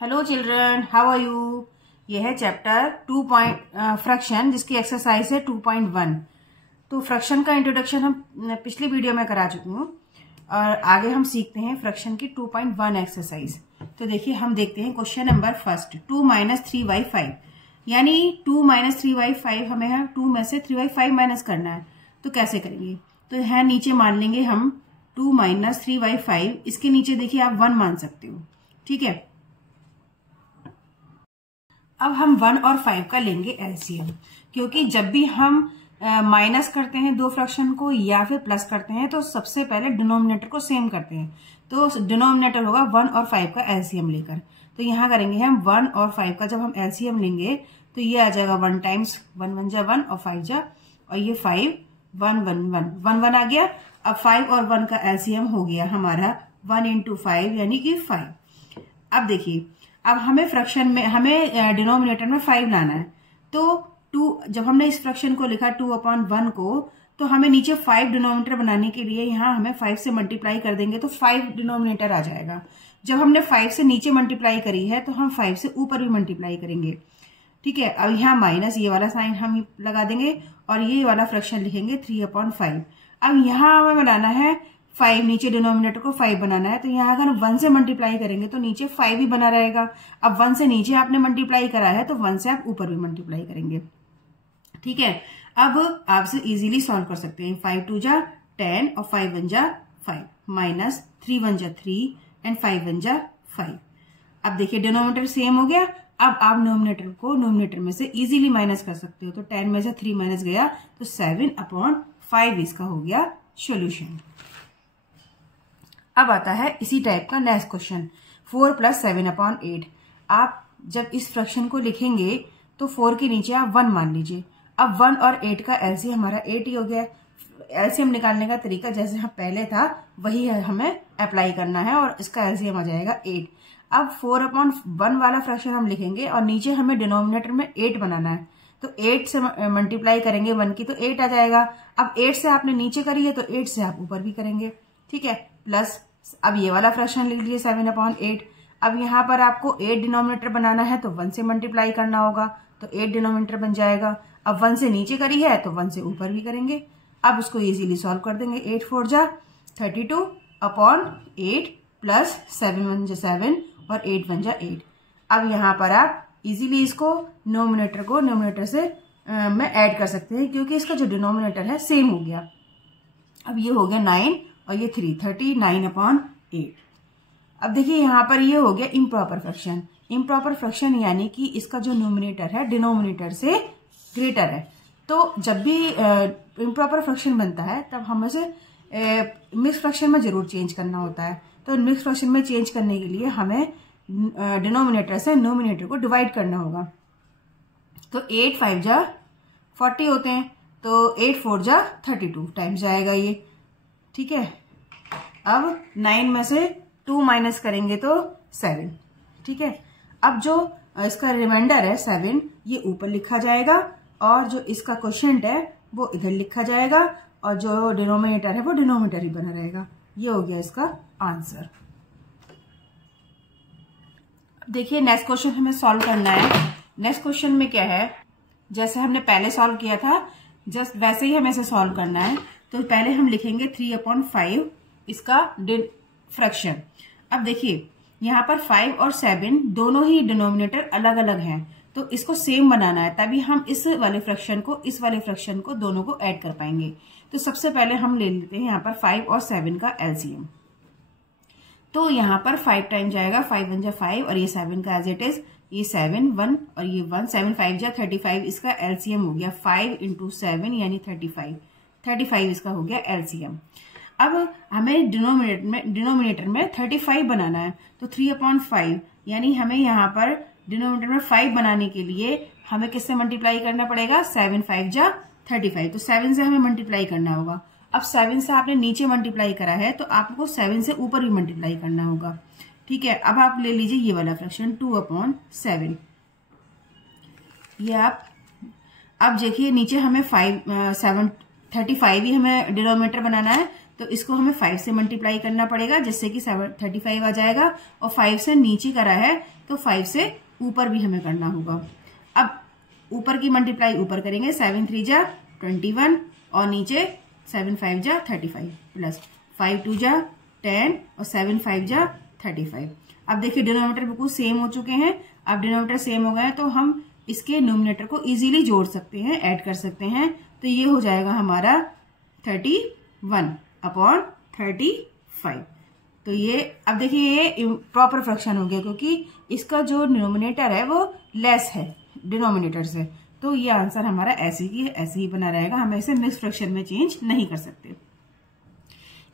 Hello children, how are you. ये है chapter 2 fraction, जिसकी एक्सरसाइज है 2.1। तो फ्रैक्शन का इंट्रोडक्शन हम पिछली वीडियो में करा चुकी हूँ और आगे हम सीखते हैं फ्रैक्शन की 2.1 एक्सरसाइज। तो देखिए, हम देखते हैं क्वेश्चन नंबर फर्स्ट। 2 - 3/5 यानी 2 - 3/5 हमें 2 में से 3/5 माइनस करना है। तो कैसे करेंगे? तो यहाँ नीचे मान लेंगे हम 2 - 3/5। इसके नीचे देखिए आप 1 मान सकते हो, ठीक है। अब हम 1 और 5 का लेंगे एलसीएम, क्योंकि जब भी हम माइनस करते हैं दो फ्रैक्शन को या फिर प्लस करते हैं तो सबसे पहले डिनोमिनेटर को सेम करते हैं। तो डिनोमिनेटर होगा 1 और 5 का एलसीएम लेकर। तो यहाँ करेंगे हम 1 और 5 का, जब हम एलसीएम लेंगे तो ये आ जाएगा 1 टाइम्स 1 1 जा 1 और 5 जा, और ये 5 1 1 1 1 1 आ गया। अब 5 और 1 का एलसीएम हो गया हमारा 1 × 5 यानी कि 5। अब देखिए, अब हमें फ्रैक्शन में हमें डिनोमिनेटर में 5 लाना है। तो 2, जब हमने इस फ्रैक्शन को लिखा 2/1 को, तो हमें नीचे 5 डिनोमिनेटर बनाने के लिए यहाँ हमें 5 से मल्टीप्लाई कर देंगे तो 5 डिनोमिनेटर आ जाएगा। जब हमने 5 से नीचे मल्टीप्लाई करी है तो हम 5 से ऊपर भी मल्टीप्लाई करेंगे, ठीक है। अब यहाँ माइनस ये वाला साइन हम लगा देंगे और ये वाला फ्रैक्शन लिखेंगे 3/5। अब यहाँ हमें बनाना है 5, नीचे डिनोमिनेटर को 5 बनाना है। तो यहाँ अगर 1 से मल्टीप्लाई करेंगे तो नीचे 5 ही बना रहेगा। अब 1 से नीचे आपने मल्टीप्लाई करा है तो 1 से आप ऊपर भी मल्टीप्लाई करेंगे, ठीक है। अब आपसे इजीली सॉल्व कर सकते हैं। 5 2 जा 10 और 5 1 जा 5 माइनस 3 1 जा 3 एंड 5 1 जा 5। अब देखिए डिनोमिनेटर सेम हो गया। अब आप नोमिनेटर को नोमिनेटर में से इजीली माइनस कर सकते हो। तो 10 में से 3 माइनस गया तो 7/5 इसका हो गया सोल्यूशन। अब आता है इसी टाइप का नेक्स्ट क्वेश्चन, 4 + 7/8। आप जब इस फ्रैक्शन को लिखेंगे तो 4 के नीचे आप 1 मान लीजिए। अब 1 और 8 का एलसीएम हमारा 8 ही हो गया। एलसीएम निकालने का तरीका जैसे हम पहले था वही हमें अप्लाई करना है और इसका एलसीएम आ जाएगा 8। अब 4/1 वाला फ्रैक्शन हम लिखेंगे और नीचे हमें डिनोमिनेटर में 8 बनाना है। तो 8 से मल्टीप्लाई करेंगे 1 की तो 8 आ जाएगा। अब 8 से आपने नीचे करी है तो 8 से आप ऊपर भी करेंगे, ठीक है। प्लस अब ये वाला फ्रैक्शन लिख लीजिए 7/8। अब यहाँ पर आपको 8 डिनोमिनेटर बनाना है तो 1 से मल्टीप्लाई करना होगा, तो 8 डिनोमिनेटर बन जाएगा। अब 1 से नीचे करी है तो 1 से ऊपर भी करेंगे। अब उसको इजीली सॉल्व कर देंगे। 8 4 जा 32/8 प्लस 7 1 जा 7 और 8 1 जा 8। अब यहाँ पर आप इजीली इसको नोमिनेटर को नोमिनेटर से में ऐड कर सकते हैं, क्योंकि इसका जो डिनोमिनेटर है सेम हो गया। अब ये हो गया 9 और ये 3 39/8। अब देखिए यहाँ पर ये हो गया इम्प्रॉपर फ्रैक्शन। इम्प्रॉपर फ्रैक्शन यानी कि इसका जो नोमिनेटर है डिनोमिनेटर से ग्रेटर है। तो जब भी इम्प्रॉपर फ्रैक्शन बनता है तब हमें से मिक्स फ्रैक्शन में जरूर चेंज करना होता है। तो मिक्स फ्रैक्शन में चेंज करने के लिए हमें डिनोमिनेटर से नोमिनेटर को डिवाइड करना होगा। तो 8 5 जा 40 होते हैं, तो 8 4 जा 32 टाइम्स जाएगा ये, ठीक है। अब 9 में से 2 माइनस करेंगे तो 7, ठीक है। अब जो इसका रिमाइंडर है 7 ये ऊपर लिखा जाएगा और जो इसका क्वोशिएंट है वो इधर लिखा जाएगा और जो डिनोमिनेटर है वो डिनोमिनेटर ही बना रहेगा। ये हो गया इसका आंसर। देखिए नेक्स्ट क्वेश्चन हमें सॉल्व करना है। नेक्स्ट क्वेश्चन में क्या है, जैसे हमने पहले सॉल्व किया था जस्ट वैसे ही हमें इसे सॉल्व करना है। तो पहले हम लिखेंगे 3/5 इसका फ्रैक्शन। अब देखिए यहाँ पर 5 और 7 दोनों ही डिनोमिनेटर अलग अलग हैं, तो इसको सेम बनाना है तभी हम इस वाले फ्रैक्शन को इस वाले फ्रैक्शन को दोनों को ऐड कर पाएंगे। तो सबसे पहले हम ले लेते हैं यहाँ पर 5 और 7 का एलसीएम। तो यहाँ पर 5 टाइम जाएगा 5 1 जा 5 और ये 7 का एज इट इज, ये 7 1 और ये 1 7 5 जा 35 इसका एलसीएम हो गया। 5 × 7 यानी 35 इसका हो गया एलसीएम। अब हमें डिनोमिनेटर में 35 बनाना है। तो 3/5 यानी हमें यहाँ पर डिनोमिनेटर में 5 बनाने के लिए हमें किससे मल्टीप्लाई करना पड़ेगा? 7 5 जा 35। तो 7 से हमें मल्टीप्लाई करना होगा। अब 7 से आपने नीचे मल्टीप्लाई करा है तो आपको 7 से ऊपर भी मल्टीप्लाई करना होगा, ठीक है। अब आप ले लीजिए ये वाला फ्रैक्शन 2/7। ये आप अब देखिए नीचे हमें 35 ही हमें डिनोमिनेटर बनाना है, तो इसको हमें 5 से मल्टीप्लाई करना पड़ेगा जिससे कि 35 आ जाएगा। और 5 से नीचे करा है तो 5 से ऊपर भी हमें करना होगा। अब ऊपर की मल्टीप्लाई ऊपर करेंगे, 7 3 जा 21 और नीचे 7 5 जा 35 प्लस 5 2 जा 10 और 7 5 जा 35। अब देखिए डिनोमिनेटर बिल्कुल सेम हो चुके हैं। अब डिनोमिनेटर सेम हो गए तो हम इसके न्यूमरेटर को इजीली जोड़ सकते हैं, ऐड कर सकते हैं। तो ये हो जाएगा हमारा 31/35। तो ये अब देखिए ये प्रॉपर फ्रैक्शन हो गया क्योंकि इसका जो डिनोमिनेटर है वो लेस है डिनोमिनेटर से। तो ये आंसर हमारा ऐसे की ऐसे ही बना रहेगा, हम इसे मिक्स फ्रैक्शन में चेंज नहीं कर सकते।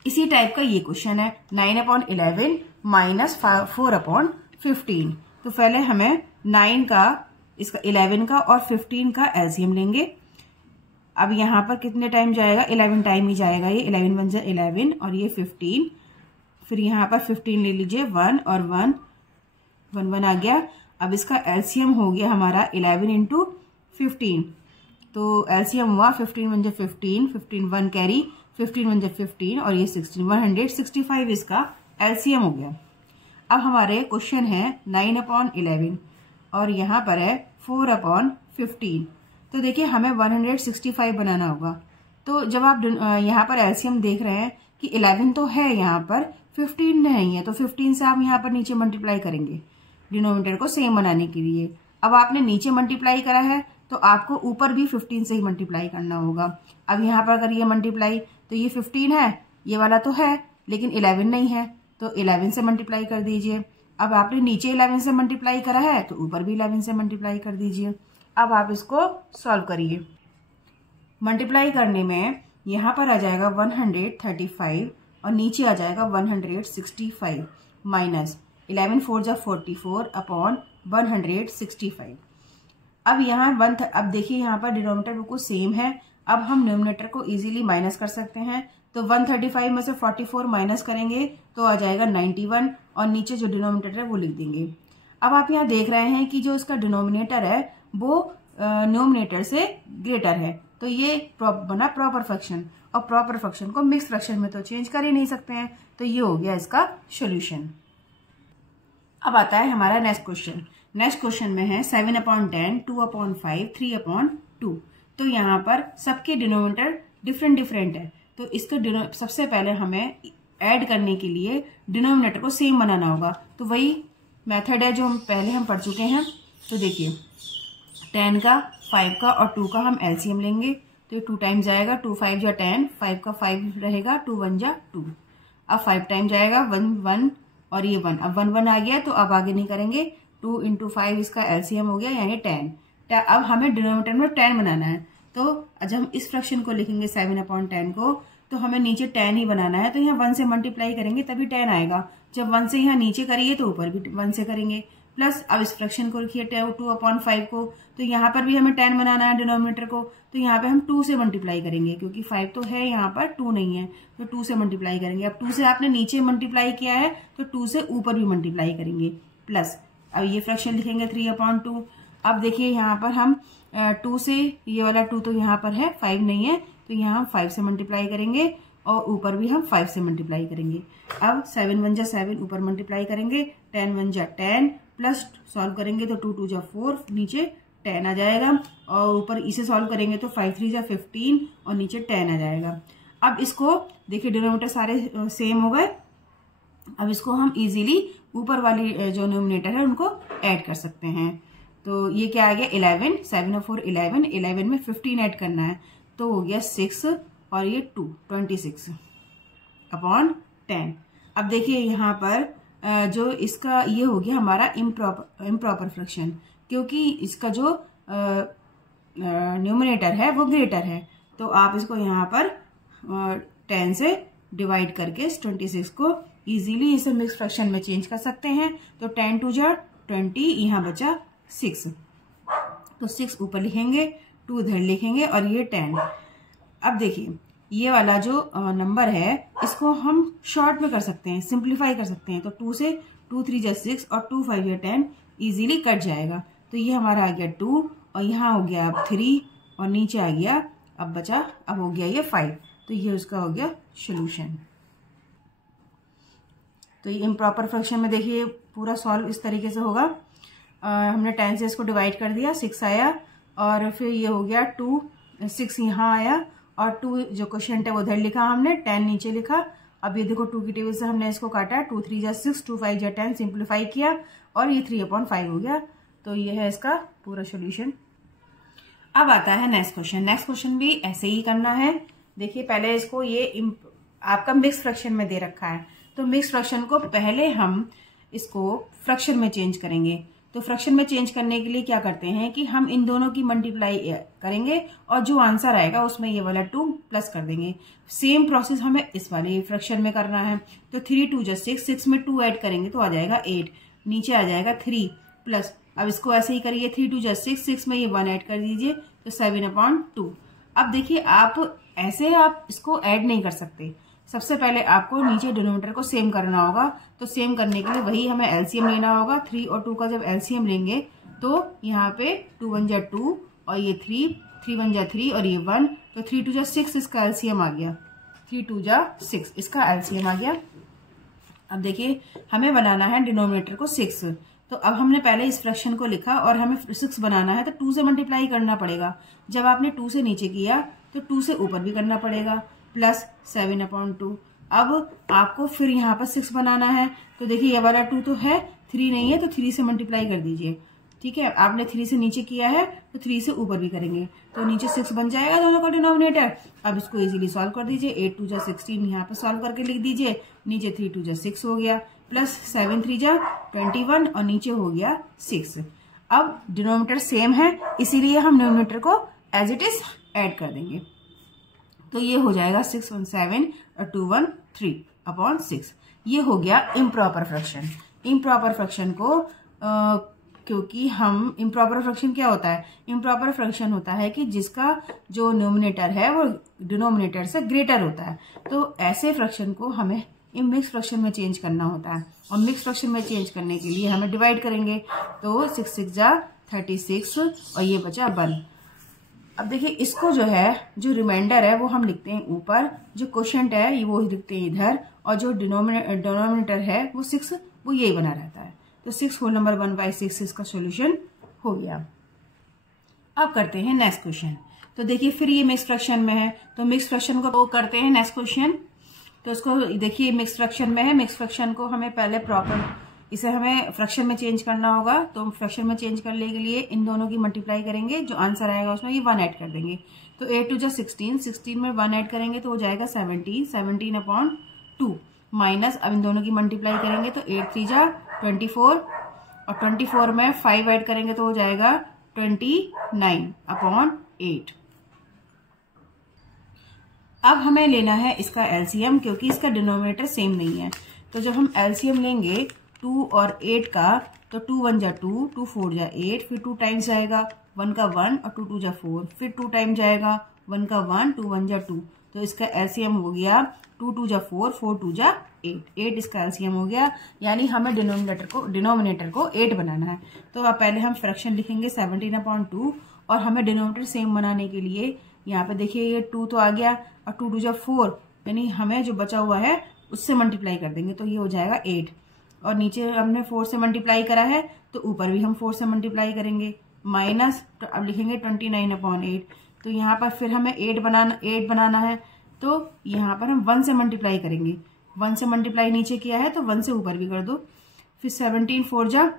इसी टाइप का ये क्वेश्चन है 9/11 माइनस 4/15। तो पहले हमें 9 का, इसका 11 का और 15 का एलसीएम लेंगे। अब यहाँ पर कितने टाइम जाएगा, 11 टाइम ही जाएगा। ये 11 बन जाए 11 और ये 15, फिर यहाँ पर 15 ले लीजिए, 1 और 1 1 आ गया। अब इसका एलसीएम हो गया हमारा 11 इंटू 15। तो एलसीएम हुआ 15 बन जाए 15, 15 1 कैरी, 15 बन जाए 15 और ये 16, 165 इसका एलसीएम हो गया। अब हमारे क्वेश्चन है 9/11 और यहाँ पर है 4/15। तो देखिए हमें 165 बनाना होगा। तो जब आप यहाँ पर एलसीएम देख रहे हैं कि 11 तो है यहाँ पर, 15 नहीं है, तो 15 से आप यहाँ पर नीचे मल्टीप्लाई करेंगे डिनोमिनेटर को सेम बनाने के लिए। अब आपने नीचे मल्टीप्लाई करा है तो आपको ऊपर भी 15 से ही मल्टीप्लाई करना होगा। अब यहाँ पर अगर ये मल्टीप्लाई, तो ये 15 है, ये वाला तो है लेकिन 11 नहीं है, तो 11 से मल्टीप्लाई कर दीजिए। अब आपने नीचे 11 से मल्टीप्लाई करा है तो ऊपर भी 11 से मल्टीप्लाई कर दीजिए। अब आप इसको सॉल्व करिए। मल्टीप्लाई करने में यहाँ पर आ जाएगा 135 और नीचे आ जाएगा 165 माइनस 11 4 जा 44 अपॉन 165। अब यहाँ अब देखिए यहाँ पर डिनोमिनेटर बिल्कुल सेम है। अब हम न्यूमरेटर को इजीली माइनस कर सकते हैं। तो 135 में से 44 माइनस करेंगे तो आ जाएगा 91 और नीचे जो डिनोमिनेटर है वो लिख देंगे। अब आप यहाँ देख रहे हैं कि जो इसका डिनोमिनेटर है वो न्यूमरेटर से ग्रेटर है, तो ये बना प्रॉपर फ्रैक्शन। और प्रॉपर फ्रैक्शन को मिक्स फ्रैक्शन में तो चेंज कर ही नहीं सकते हैं, तो ये हो गया इसका सॉल्यूशन। अब आता है हमारा नेक्स्ट क्वेश्चन। नेक्स्ट क्वेश्चन में है 7/10, 2/5, 3/2। तो यहाँ पर सबके डिनोमिनेटर डिफरेंट डिफरेंट है, तो इसको सबसे पहले हमें ऐड करने के लिए डिनोमिनेटर को सेम बनाना होगा। तो वही मेथड है जो पहले हम पढ़ चुके हैं। तो देखिए 10 का, 5 का और 2 का हम एलसीएम लेंगे। तो 2 टाइम जाएगा, 2 5 जा 10, 5 का 5 रहेगा, 2 1 जा 2। अब 5 टाइम जाएगा 1 1 और ये 1। अब 1 1 आ गया तो अब आगे नहीं करेंगे। 2 इंटू 5 इसका एलसीएम हो गया यानी 10। अब हमें डिनोमिनेटर में 10 बनाना है। तो जब हम इस फ्रैक्शन को लिखेंगे 7/10 को, तो हमें नीचे 10 ही बनाना है। तो यहाँ 1 से मल्टीप्लाई करेंगे तभी 10 आएगा। जब 1 से यहाँ नीचे करिए तो ऊपर भी 1 से करेंगे। प्लस अब इस फ्रैक्शन को लिखिए 2/5 को, तो यहाँ पर भी हमें 10 बनाना है डिनोमिनेटर को। तो यहाँ पे हम 2 से मल्टीप्लाई करेंगे क्योंकि 5 तो है यहाँ पर, 2 नहीं है, तो 2 से मल्टीप्लाई करेंगे। अब 2 से आपने नीचे मल्टीप्लाई किया है तो 2 से ऊपर भी मल्टीप्लाई करेंगे। प्लस अब ये फ्रैक्शन लिखेंगे 3/2। अब देखिए यहाँ पर हम 2 से, ये वाला 2 तो यहाँ पर है, 5 नहीं है, तो यहाँ हम 5 से मल्टीप्लाई करेंगे और ऊपर भी हम 5 से मल्टीप्लाई करेंगे। अब 7 1 जा 7 ऊपर मल्टीप्लाई करेंगे, 10 1 जा 10 प्लस सॉल्व करेंगे तो 2 2 जा 4, नीचे 10 आ जाएगा। और ऊपर इसे सॉल्व करेंगे तो 5 3 जा 15 और नीचे 10 आ जाएगा। अब इसको देखिए डिनोमिनेटर सारे सेम हो गए। अब इसको हम इजीली ऊपर वाली जो न्यूमरेटर है उनको ऐड कर सकते हैं। तो ये क्या आ गया 11, 7 और 4 11, 11 में 15 ऐड करना है तो हो गया 6 और ये 2 26 अपॉन 10। अब देखिए यहाँ पर जो इसका ये हो गया हमारा इम्प्रॉपर फ्रैक्शन, क्योंकि इसका जो न्यूमरेटर है वो ग्रेटर है। तो आप इसको यहाँ पर 10 से डिवाइड करके 26 को इजीली इसे मिक्स फ्रैक्शन में चेंज कर सकते हैं। तो 10 2 जा 20, यहाँ बचा 6, तो 6 ऊपर लिखेंगे, 2 इधर लिखेंगे और ये 10। अब देखिए ये वाला जो नंबर है इसको हम शॉर्ट में कर सकते हैं, सिंप्लीफाई कर सकते हैं। तो 2 से 2 3 जा 6 और 2 5 या 10 इजीली कट जाएगा। तो ये हमारा आ गया 2 और यहाँ हो गया अब 3 और नीचे आ गया अब बचा, अब हो गया ये 5। तो ये उसका हो गया सॉल्यूशन। तो ये इम्प्रॉपर फ्रैक्शन में देखिए पूरा सॉल्व इस तरीके से होगा। हमने 10 से इसको डिवाइड कर दिया, 6 आया, और फिर ये हो गया 2, 6 यहाँ आया, और 2 जो क्वोशिएंट है वो उधर लिखा हमने, 10 नीचे लिखा। अब ये देखो 2 की टेबल से हमने इसको काटा, 2 3 जा 6, 2 5 जा 10, सिंप्लीफाई किया, और ये 3/5 हो गया। तो ये है इसका पूरा सोल्यूशन। अब आता है नेक्स्ट क्वेश्चन। नेक्स्ट क्वेश्चन भी ऐसे ही करना है। देखिए पहले इसको ये आपका मिक्स फ्रैक्शन में दे रखा है, तो मिक्स फ्रैक्शन को पहले हम इसको फ्रैक्शन में चेंज करेंगे। तो फ्रैक्शन में चेंज करने के लिए क्या करते हैं कि हम इन दोनों की मल्टीप्लाई करेंगे और जो आंसर आएगा उसमें ये वाला 2 प्लस कर देंगे। सेम प्रोसेस हमें इस वाले फ्रैक्शन में करना है। तो 3 2 जा 6, 6 में 2 ऐड करेंगे तो आ जाएगा 8, नीचे आ जाएगा 3 प्लस। अब इसको ऐसे ही करिए, 3 2 जा 6, 6 में ये 1 ऐड कर दीजिए तो 7/2। अब देखिए आप ऐसे आप इसको ऐड नहीं कर सकते, सबसे पहले आपको नीचे डिनोमिनेटर को सेम करना होगा। तो सेम करने के लिए वही हमें एलसीएम लेना होगा। 3 और 2 का जब एलसीएम लेंगे तो यहाँ पे 2 1 जा 2 और ये 3, 3 1 जा 3 और ये 1, तो 3 2 जा 6 इसका एलसीएम आ गया, 3 2 जा 6 इसका एलसीएम आ गया। अब देखिए हमें बनाना है डिनोमिनेटर को 6। तो अब हमने पहले इस फ्रैक्शन को लिखा और हमें 6 बनाना है तो 2 से मल्टीप्लाई करना पड़ेगा। जब आपने 2 से नीचे किया तो 2 से ऊपर भी करना पड़ेगा, प्लस 7/2। अब आपको फिर यहाँ पर 6 बनाना है। तो देखिए ये वाला 2 तो है, 3 नहीं है, तो 3 से मल्टीप्लाई कर दीजिए। ठीक है, आपने 3 से नीचे किया है तो 3 से ऊपर भी करेंगे, तो नीचे 6 बन जाएगा दोनों का डिनोमिनेटर। अब इसको इजीली सॉल्व कर दीजिए। 8 2 जा 16 यहाँ पर सॉल्व करके लिख दीजिए, नीचे 3 2 जा 6 हो गया, प्लस 7 3 जा 21 और नीचे हो गया 6। अब डिनोमिनेटर सेम है इसीलिए हम डिनोमिनेटर को एज इट इज ऐड कर देंगे। तो ये हो जाएगा 6 1 7 और 2 1 3/6। ये हो गया इम्प्रॉपर फ्रैक्शन। इम्प्रॉपर फ्रैक्शन को क्योंकि हम इम्प्रॉपर फ्रैक्शन क्या होता है, इम्प्रॉपर फ्रैक्शन होता है कि जिसका जो न्यूमरेटर है वो डिनोमिनेटर से ग्रेटर होता है। तो ऐसे फ्रैक्शन को हमें मिक्स फ्रैक्शन में चेंज करना होता है, और मिक्स फ्रैक्शन में चेंज करने के लिए हमें डिवाइड करेंगे। तो 6 6 जा 36 और ये बचा 1। अब देखिए इसको जो है, जो रिमाइंडर है वो हम लिखते हैं ऊपर, जो क्वोशिएंट है वो लिखते हैं इधर, और जो डिनोमिनेटर है वो 6 वो यही बना रहता है। तो 6 होल नंबर 1/6 इसका सॉल्यूशन हो गया। अब करते हैं नेक्स्ट क्वेश्चन। तो देखिए फिर ये मिक्स फ्रैक्शन में है, तो मिक्स फ्रैक्शन को करते हैं नेक्स्ट क्वेश्चन। तो इसको देखिए मिक्स फ्रैक्शन में है, मिक्स फ्रैक्शन को हमें पहले प्रॉपर इसे हमें फ्रैक्शन में चेंज करना होगा। तो फ्रैक्शन में चेंज करने के लिए इन दोनों की मल्टीप्लाई करेंगे, जो आंसर आएगा उसमें ये 1 ऐड कर देंगे। तो 8 2 जा 16, 16 में 1 ऐड करेंगे तो हो जाएगा 17, 17/2 माइनस, अब इन दोनों की मल्टीप्लाई करेंगे तो 8 3 जा 24 और 24 में 5 ऐड करेंगे तो हो जाएगा 29/8। अब हमें लेना है इसका एलसीएम, क्योंकि इसका डिनोमिनेटर सेम नहीं है। तो जब हम एलसीएम लेंगे 2 और 8 का, तो 2 1 जा 2, 2 4 जा 8, फिर 2 टाइम्स जाएगा 1 का 1 और 2 2 जा 4, फिर 2 टाइम जाएगा 1 का 1, 2 1 जा 2। तो इसका एलसीएम हो गया 2 2 जा 4, 4 2 जा 8, 8 इसका एलसीएम हो गया। यानी हमें डिनोमिनेटर को 8 बनाना है। तो अब पहले हम फ्रैक्शन लिखेंगे 17/2, और हमें डिनोमिनेटर सेम बनाने के लिए यहाँ पे देखिए ये 2 तो आ गया और 2 2 जा 4, यानी हमें जो बचा हुआ है उससे मल्टीप्लाई कर देंगे तो ये हो जाएगा 8, और नीचे हमने 4 से मल्टीप्लाई करा है तो ऊपर भी हम 4 से मल्टीप्लाई करेंगे, माइनस, तो अब लिखेंगे 29/8। तो यहाँ पर फिर हमें 8 बनाना है, तो यहाँ पर हम 1 से मल्टीप्लाई करेंगे। 1 से मल्टीप्लाई नीचे किया है तो 1 से ऊपर भी कर दो। फिर 17 4 जा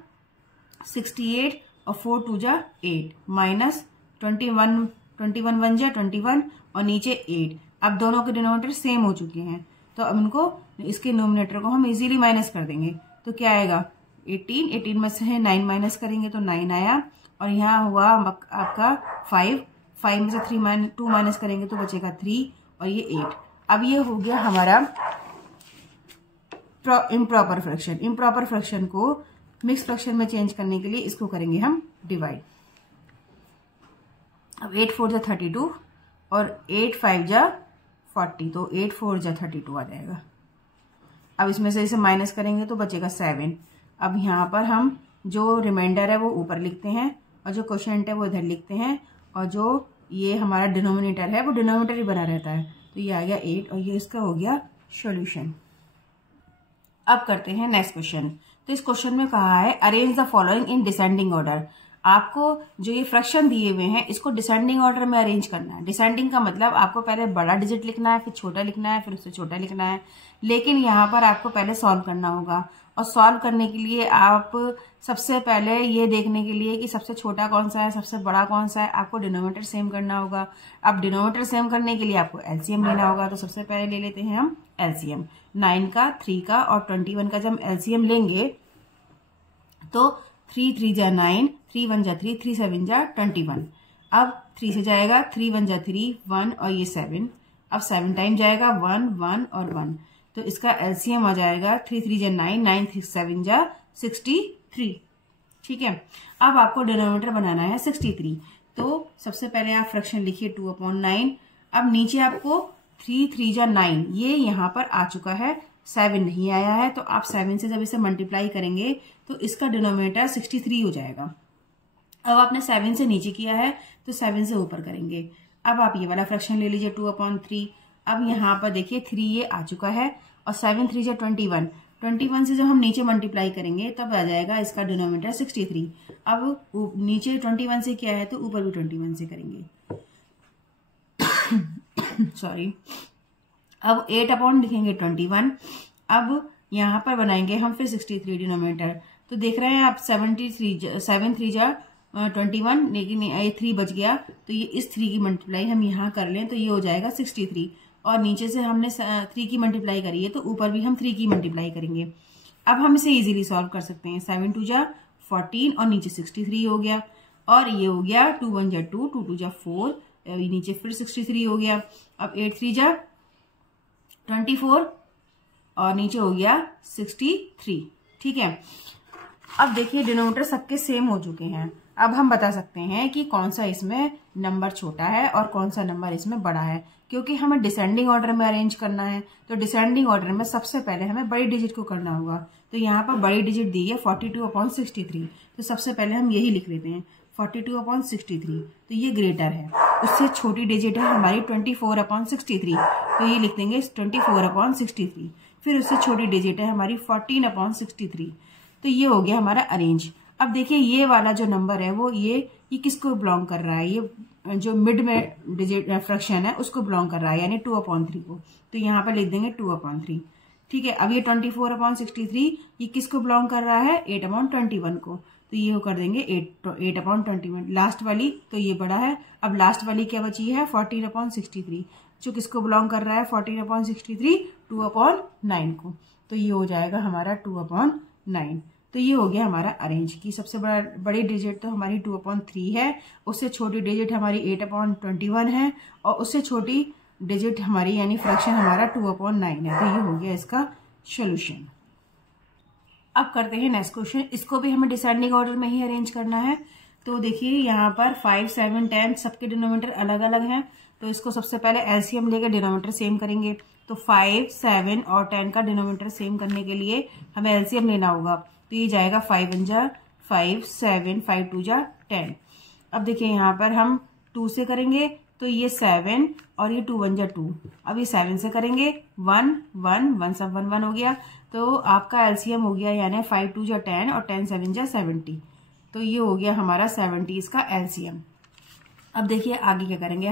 68 और 4 2 जा 8 माइनस 21 1 जा 21 और नीचे 8। अब दोनों के डिनोमिनेटर सेम हो चुके हैं, तो अब इनको इसके नोमिनेटर को हम इजीली माइनस कर देंगे। तो क्या आएगा 18, 18 में से 9 माइनस करेंगे तो 9 आया, और यहाँ हुआ आपका 5, 5 में से 2 माइनस करेंगे तो बचेगा 3 और ये 8। अब ये हो गया हमारा इम्प्रॉपर फ्रैक्शन। इम्प्रॉपर फ्रैक्शन को मिक्स फ्रैक्शन में चेंज करने के लिए इसको करेंगे हम डिवाइड। अब 8 4 जा 32 और 8 5 जा 40, तो 8 4 जा 32 आ जाएगा। अब इसमें से इसे माइनस करेंगे तो बचेगा 7। अब यहाँ पर हम जो रिमाइंडर है वो ऊपर लिखते हैं और जो क्वोशिएंट है वो इधर लिखते हैं, और जो ये हमारा डिनोमिनेटर है वो डिनोमिनेटर ही बना रहता है। तो ये आ गया 8 और ये इसका हो गया सॉल्यूशन। अब करते हैं नेक्स्ट क्वेश्चन। तो इस क्वेश्चन में कहा है arrange the following in descending order. आपको जो ये फ्रैक्शन दिए हुए हैं इसको डिसेंडिंग ऑर्डर में अरेंज करना है। डिसेंडिंग का मतलब आपको पहले बड़ा डिजिट लिखना है, फिर छोटा लिखना है, फिर उससे छोटा लिखना है। लेकिन यहाँ पर आपको पहले सॉल्व करना होगा, और सॉल्व करने के लिए आप सबसे पहले ये देखने के लिए कि सबसे छोटा कौन सा है, सबसे बड़ा कौन सा है, आपको डिनोमिनेटर सेम करना होगा। अब डिनोमिनेटर सेम करने के लिए आपको एलसीएम लेना होगा। तो सबसे पहले ले लेते हैं हम एलसीएम। 9 का, 3 का और 21 का जब हम एलसीएम लेंगे तो 3 3 जा 9, 3 1 जा 3, 3 7 जा 21। अब 3 से जाएगा 3 1 जा 3, 1 और ये 7। अब 7 टाइम जाएगा 1 1 और 1, तो इसका एलसीएम आ जाएगा 3 3 जा 9, 9 3 7 जा 63। ठीक है, अब आपको डिनोमिनेटर बनाना है 63। तो सबसे पहले आप फ्रैक्शन लिखिए 2/9। अब नीचे आपको 3 3 जा 9 ये यहाँ पर आ चुका है, 7 नहीं आया है, तो आप 7 से जब इसे मल्टीप्लाई करेंगे तो इसका डिनोमिनेटर 63 हो जाएगा। अब आपने 7 से नीचे किया है तो 7 से ऊपर करेंगे। अब आप ये वाला फ्रैक्शन ले लीजिए 2/3। अब यहाँ पर देखिए 3 ये आ चुका है और 7 3 जा 21। 21 से जब हम नीचे मल्टीप्लाई करेंगे तब आ जाएगा इसका डिनोमिनेटर 63। अब नीचे 21 से किया है तो ऊपर भी 21 से करेंगे। सॉरी। अब 8 लिखेंगे 21। अब यहाँ पर बनाएंगे हम फिर 63 डिनोमिनेटर। तो देख रहे हैं आप 7 3 जा 21, लेकिन ये 3 बच गया, तो ये इस 3 की मल्टीप्लाई हम यहाँ कर लें तो ये हो जाएगा 63। और नीचे से हमने 3 की मल्टीप्लाई करी है तो ऊपर भी हम 3 की मल्टीप्लाई करेंगे। अब हम इसे इजीली सॉल्व कर सकते हैं। 7 2 जा 14 और नीचे 63 हो गया, और ये हो गया 2 1 जा 2, 2 2 जा 4, नीचे फिर 63 हो गया। अब 8 3 जा 24 और नीचे हो गया 63। ठीक है, अब देखिए डिनोमिनेटर सबके सेम हो चुके हैं। अब हम बता सकते हैं कि कौन सा इसमें नंबर छोटा है और कौन सा नंबर इसमें बड़ा है, क्योंकि हमें डिसेंडिंग ऑर्डर में अरेंज करना है। तो डिसेंडिंग ऑर्डर में सबसे पहले हमें बड़ी डिजिट को करना होगा। तो यहाँ पर बड़ी डिजिट दी है 42/63, तो सबसे पहले हम यही लिख लेते हैं 42/63। तो ये ग्रेटर है, उससे छोटी डिजिट है हमारी 24/63, तो ये लिख देंगे 24/63। फिर उससे छोटी डिजिट है हमारी 14/63, तो ये हो गया हमारा अरेंज। अब देखिए ये वाला जो नंबर है वो ये किसको बिलोंग कर रहा है, ये जो मिड में डिजिट फ्रैक्शन है उसको बिलोंग कर रहा है, यानी 2/3 को। तो यहाँ पर लिख देंगे 2/3। ठीक है, अब ये 24/63 ये किसको बिलोंग कर रहा है, 8/21 को। तो ये कर देंगे 8/21 लास्ट वाली, तो ये बड़ा है। अब लास्ट वाली क्या बची है 14/63, जो किसको बिलोंग कर रहा है 14/63 2/9 को। तो ये हो जाएगा हमारा 2/9। तो ये हो गया हमारा अरेंज की सबसे बड़ी डिजिट तो हमारी 2/3 है, उससे छोटी डिजिट हमारी 8/21 है, और उससे छोटी डिजिट हमारी यानी फ्रैक्शन हमारा 2/9 है। तो ये हो गया इसका सोल्यूशन। अब करते हैं नेक्स्ट क्वेश्चन। इसको भी हमें डिसेंडिंग ऑर्डर में ही अरेंज करना है। तो देखिए यहाँ पर 5 7 10 सबके डिनोमिनेटर अलग अलग हैं, तो इसको सबसे पहले एलसीएम लेकर डिनोमिनेटर सेम करेंगे। तो 5 7 और 10 का डिनोमिनेटर सेम करने के लिए हमें एलसीएम लेना होगा। तो ये जाएगा 5 1 जा 5 7, 5 2 जा 10। अब देखिए यहाँ पर हम 2 से करेंगे तो ये 7 और ये 2 1 जा 2। अब ये 7 से करेंगे 1 1 1 सब 1 1 हो गया, तो आपका एलसीएम हो गया यानी 5 2 जा 10 और 10 7 जा 70। तो ये हो गया हमारा 70 इसका एलसीएम। अब देखिए आगे क्या करेंगे,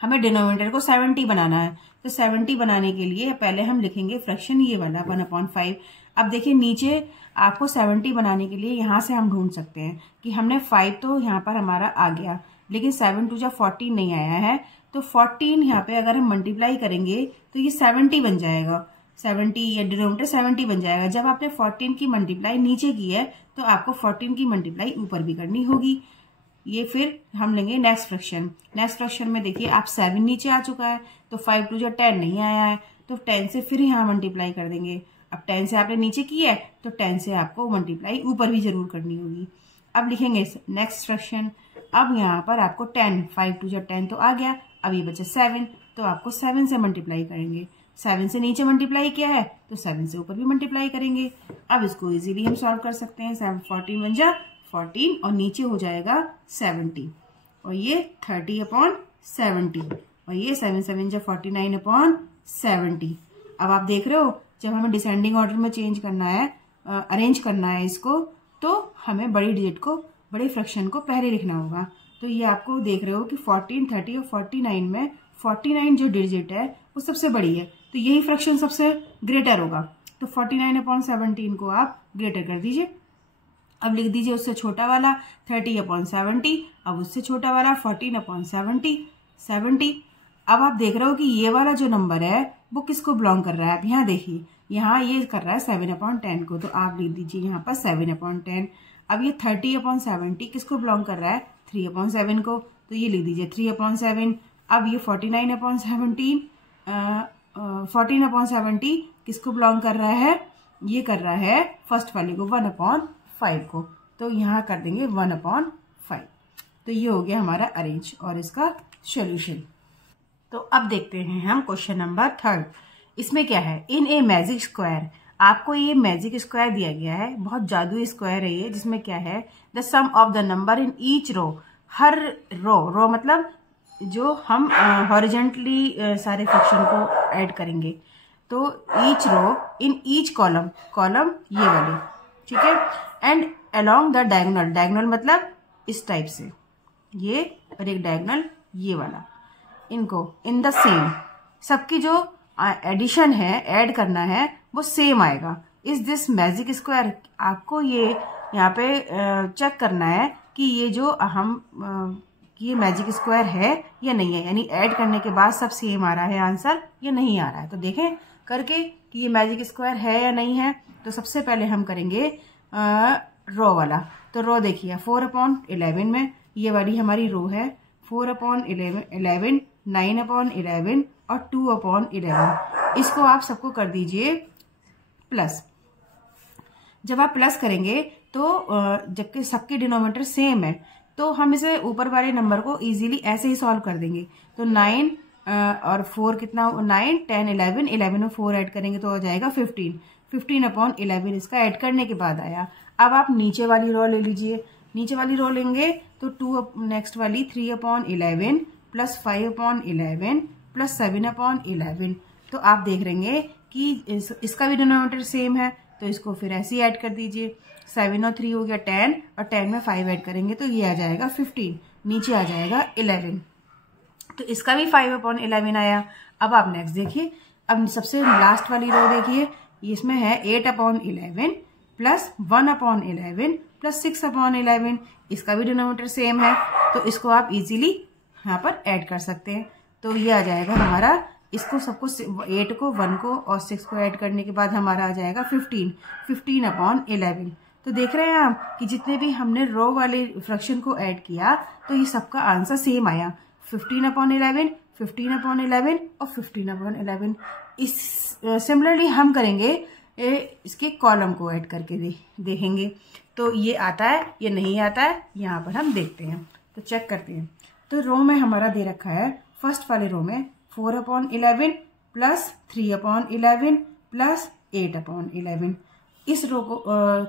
हमें डिनोमिनेटर को 70 बनाना है। तो 70 बनाने के लिए पहले हम लिखेंगे फ्रैक्शन ये वाला 1/5। अब देखिए नीचे आपको 70 बनाने के लिए यहाँ से हम ढूंढ सकते हैं कि हमने 5 तो यहाँ पर हमारा आ गया, लेकिन 7 2 जा 14 नहीं आया है। तो 14 यहाँ पे अगर हम मल्टीप्लाई करेंगे तो ये 70 बन जाएगा, 70 या डिनोमिनेटर 70 बन जाएगा। जब आपने 14 की मल्टीप्लाई नीचे की है तो आपको 14 की मल्टीप्लाई ऊपर भी करनी होगी। ये फिर हम लेंगे नेक्स्ट फ्रैक्शन। नेक्स्ट फ्रैक्शन में देखिए आप 7 नीचे आ चुका है, तो 5 2 जा 10 नहीं आया है, तो 10 से फिर यहाँ मल्टीप्लाई कर देंगे। अब 10 से आपने नीचे की है तो 10 से आपको मल्टीप्लाई ऊपर भी जरूर करनी होगी। अब लिखेंगे नेक्स्ट फ्रैक्शन। अब यहाँ पर आपको 10 5 2 जा 10 तो आ गया, अब ये बचे 7, तो आपको 7 से मल्टीप्लाई करेंगे। 7 से नीचे मल्टीप्लाई किया है तो 7 से ऊपर भी मल्टीप्लाई करेंगे। अब इसको इजीली हम सॉल्व कर सकते हैं। 14 1 जा 14 और नीचे हो जाएगा 70, और ये 30/70, और ये 7 7 जा 49/70। अब आप देख रहे हो जब हमें डिसेंडिंग ऑर्डर में चेंज करना है अरेंज करना है इसको, तो हमें बड़ी डिजिट को, बड़े फ्रैक्शन को पहले लिखना होगा। तो ये आपको देख रहे हो कि 14, 30 और 49 में 49 जो डिजिट है वो सबसे बड़ी है, तो यही फ्रैक्शन सबसे ग्रेटर होगा। तो 49/17 को आप ग्रेटर कर दीजिए। अब लिख दीजिए उससे छोटा वाला 30/70, अब उससे छोटा वाला 14/70। अब आप देख रहे हो कि ये वाला जो नंबर है वो किसको बिलोंग कर रहा है। आप यहाँ देखिए, यहाँ ये कर रहा है 7/10 को, तो आप लिख दीजिए यहाँ पर 7/10। अब ये 30/70 किसको बिलोंग कर रहा है, 3/7 को, तो ये लिख दीजिए 3/7। अब ये 14/70 किसको बिलोंग कर रहा है, ये कर रहा है फर्स्ट वाले को 1/5 को, तो यहाँ कर देंगे 1/5। तो ये हो गया हमारा अरेंज और इसका सॉल्यूशन। तो अब देखते हैं हम क्वेश्चन नंबर 3। इसमें क्या है, इन ए मैजिक स्क्वायर, आपको ये मैजिक स्क्वायर दिया गया है, बहुत जादुई स्क्वायर है ये, जिसमें क्या है, the sum of the number in each row, हर रो मतलब जो हम हॉरिजेंटली सारे फ्रैक्शन को ऐड करेंगे, तो each row in each column ये वाले, ठीक है, and along the diagonal, diagonal मतलब इस टाइप से ये, और एक डायगोनल ये वाला, इनको इन द सेम, सबकी जो एडिशन है, ऐड करना है, वो सेम आएगा। इज दिस मैजिक स्क्वायर, आपको ये यहाँ पे चेक करना है कि ये जो हम ये मैजिक स्क्वायर है या नहीं है, यानी ऐड करने के बाद सब सेम आ रहा है आंसर या नहीं आ रहा है। तो देखें करके कि ये मैजिक स्क्वायर है या नहीं है। तो सबसे पहले हम करेंगे रो वाला। तो रो देखिए 4/11 में ये वाली हमारी रो है, 4/11, 9/11 और 2/11। इसको आप सबको कर दीजिए प्लस। जब आप प्लस करेंगे तो जबकि सबके डिनोमिनेटर सेम है, तो हम इसे ऊपर वाले नंबर को इजीली ऐसे ही सॉल्व कर देंगे। तो 9 और 4 कितना, 9, 10, 11, 11 में 4 ऐड करेंगे तो हो जाएगा 15, 15/11 इसका ऐड करने के बाद आया। अब आप नीचे वाली रो ले लीजिए, नीचे वाली रो लेंगे तो नेक्स्ट वाली 3/11 प्लस 5/11 प्लस 7/11। तो आप देख रहेंगे कि इसका भी डिनोमिनेटर सेम है, तो इसको फिर ऐसे ही ऐड कर दीजिए। 7 और 3 हो गया 10, और 10 में 5 ऐड करेंगे तो ये आ जाएगा 15, नीचे आ जाएगा 11। तो इसका भी 5/11 आया। अब आप नेक्स्ट देखिए, अब सबसे लास्ट वाली रो देखिए, इसमें है 8/11 प्लस 1/11 प्लस 6/11। इसका भी डिनोमिनेटर सेम है, तो इसको आप इजीली यहाँ पर ऐड कर सकते हैं। तो ये आ जाएगा हमारा, इसको सबको 8 को 1 को और 6 को ऐड करने के बाद हमारा आ जाएगा 15/11। तो देख रहे हैं आप कि जितने भी हमने रो वाले फ्रैक्शन को ऐड किया तो ये सबका आंसर सेम आया, 15/11, 15/11 और 15/11। इस सिमिलरली हम करेंगे इसके कॉलम को ऐड करके देखेंगे तो ये आता है या नहीं आता है, यहाँ पर हम देखते हैं। तो चेक करते हैं। तो रो में हमारा दे रखा है, फर्स्ट वाले रो में 4/11 प्लस 3/11 प्लस 8/11। इस रो को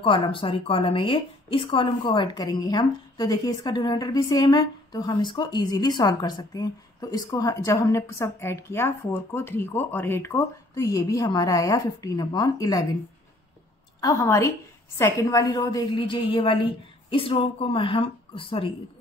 कॉलम है ये, इस कॉलम को ऐड करेंगे हम। तो देखिए इसका डिनोमिनेटर भी सेम है, तो हम इसको इजीली सॉल्व कर सकते हैं। तो इसको जब हमने सब ऐड किया 4 को, 3 को और 8 को, तो ये भी हमारा आया 15/11। अब हमारी सेकंड वाली रो देख लीजिए, ये वाली, इस रो को हम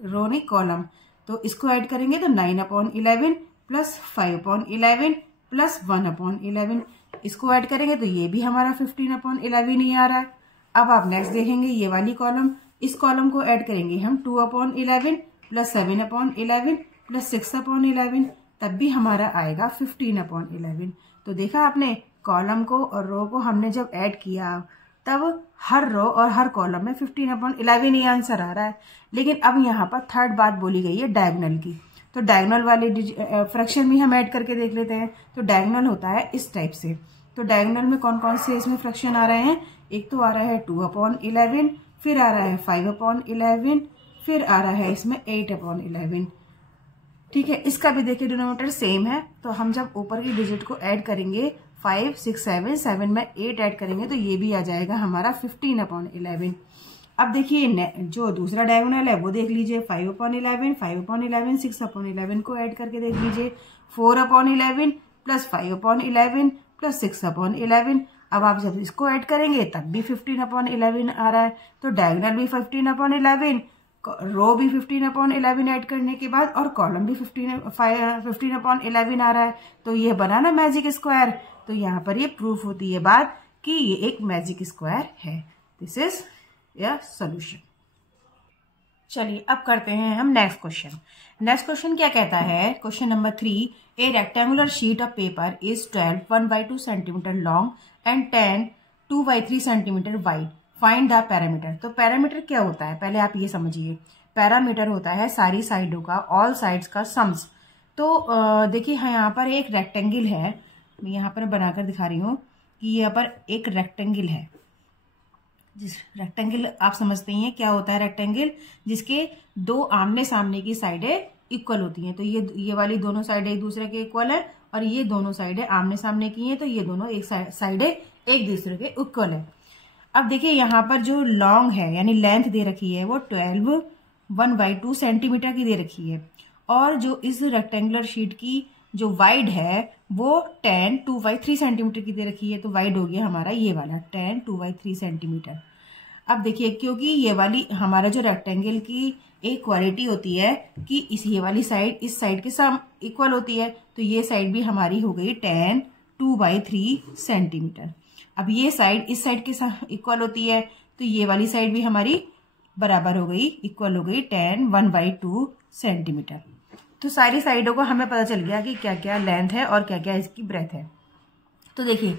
रो नहीं कॉलम, तो इसको ऐड करेंगे तो 9/11 प्लस 5/11 प्लस 1/11। इसको ऐड करेंगे तो ये भी हमारा 15/11 ही आ रहा है। अब आप नेक्स्ट देखेंगे ये वाली कॉलम, इस कॉलम को ऐड करेंगे हम 2/11 प्लस 7/11 प्लस 6/11, तब भी हमारा आएगा 15/11। तो देखा आपने, कॉलम को और रो को हमने जब ऐड किया तब हर रो और हर कॉलम में 15/11 ही आंसर आ रहा है। लेकिन अब यहाँ पर थर्ड बात बोली गई है डायगोनल की, तो डायगोनल वाले फ्रैक्शन भी हम ऐड करके देख लेते हैं। तो डायगोनल होता है इस टाइप से। तो डायगोनल में कौन कौन से इसमें फ्रैक्शन आ रहे हैं, एक तो आ रहा है 2/11, फिर आ रहा है 5/11, फिर आ रहा है इसमें 8/11। ठीक है, इसका भी देखिए डिनोमिनेटर सेम है, तो हम जब ऊपर की डिजिट को ऐड करेंगे 5, 6, 7 में 8 ऐड करेंगे तो ये भी आ जाएगा हमारा 15/11। अब देखिए जो दूसरा डायगोनल है वो देख लीजिए, 5/11, 5/11, 6/11 को ऐड करके देख लीजिए, 4/11 प्लस 5/11 प्लस 6/11। अब आप जब इसको ऐड करेंगे तब भी 15/11 आ रहा है, तो डायगोनल भी 15/11, रो भी 15/11 ऐड करने के बाद, और कॉलम भी 15/11 आ रहा है। तो ये बना ना मैजिक स्क्वायर। तो यहाँ पर ये प्रूफ होती है बात कि ये एक मैजिक स्क्वायर है। दिस इज या सॉल्यूशन। चलिए अब करते हैं हम नेक्स्ट क्वेश्चन। नेक्स्ट क्वेश्चन क्या कहता है, question number 3, A rectangular sheet of paper is 12 1/2 centimetre long and 10 2/3 centimetre wide, find the parameter. तो पैरामीटर क्या होता है, पहले आप ये समझिए। पैरामीटर होता है सारी साइडों का, ऑल साइड्स का सम्स। तो देखिए यहाँ पर एक रेक्टेंगल है, मैं यहाँ पर बनाकर दिखा रही हूँ कि यहाँ पर एक रेक्टेंगल है। जिस रेक्टेंगल आप समझते ही हैं क्या होता है रेक्टेंगल, जिसके दो आमने सामने की साइडें इक्वल होती हैं। तो ये वाली दोनों साइडें एक दूसरे के इक्वल है, और ये दोनों साइडें आमने सामने की हैं, तो ये दोनों एक साइडें एक दूसरे के इक्वल है। अब देखिए यहाँ पर जो लॉन्ग है यानी लेंथ दे रखी है वो 12 1/2 सेंटीमीटर की दे रखी है, और जो इस रेक्टेंगुलर शीट की जो वाइड है वो 10 2/3 सेंटीमीटर की दे रखी है। तो वाइड हो गया हमारा ये वाला 10 2/3 सेंटीमीटर। अब देखिए क्योंकि ये वाली हमारा जो रेक्टेंगल की एक क्वालिटी होती है कि ये वाली साइड इस साइड के साथ इक्वल होती है, तो ये साइड भी हमारी हो गई 10 2/3 सेंटीमीटर। अब ये साइड इस साइड के साथ इक्वल होती है, तो ये वाली साइड भी हमारी बराबर हो गई, इक्वल हो गई 10 1/2 सेंटीमीटर। तो सारी साइडों का हमें पता चल गया कि क्या क्या लेंथ है और क्या क्या इसकी ब्रेथ है। तो देखिए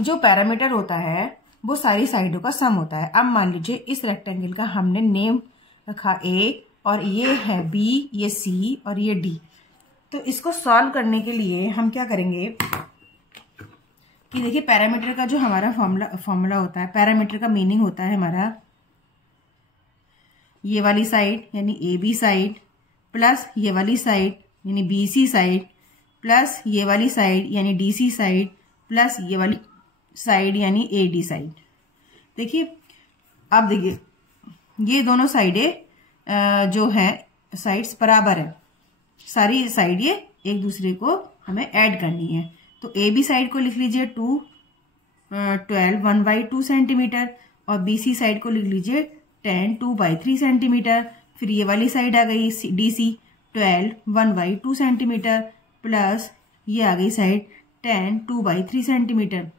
जो पैरामीटर होता है वो सारी साइडों का सम होता है। अब मान लीजिए इस रेक्टेंगल का हमने नेम रखा ए, और ये है बी, ये सी और ये डी। तो इसको सॉल्व करने के लिए हम क्या करेंगे कि देखिए पैरामीटर का जो हमारा फॉर्मूला होता है, पैरामीटर का मीनिंग होता है हमारा ये वाली साइड यानी ए बी साइड प्लस ये वाली साइड यानी बी सी साइड प्लस ये वाली साइड यानी डी सी साइड प्लस ये वाली साइड यानी ए डी साइड। देखिए अब देखिए ये दोनों साइडें जो हैं साइड्स बराबर है, सारी साइड ये एक दूसरे को हमें ऐड करनी है। तो ए बी साइड को लिख लीजिए 12 1/2 सेंटीमीटर, और बी सी साइड को लिख लीजिए 10 2/3 सेंटीमीटर। फिर ये वाली साइड आ गई डी सी 12 1/2 सेंटीमीटर प्लस ये आ गई साइड 10 2/3 सेंटीमीटर।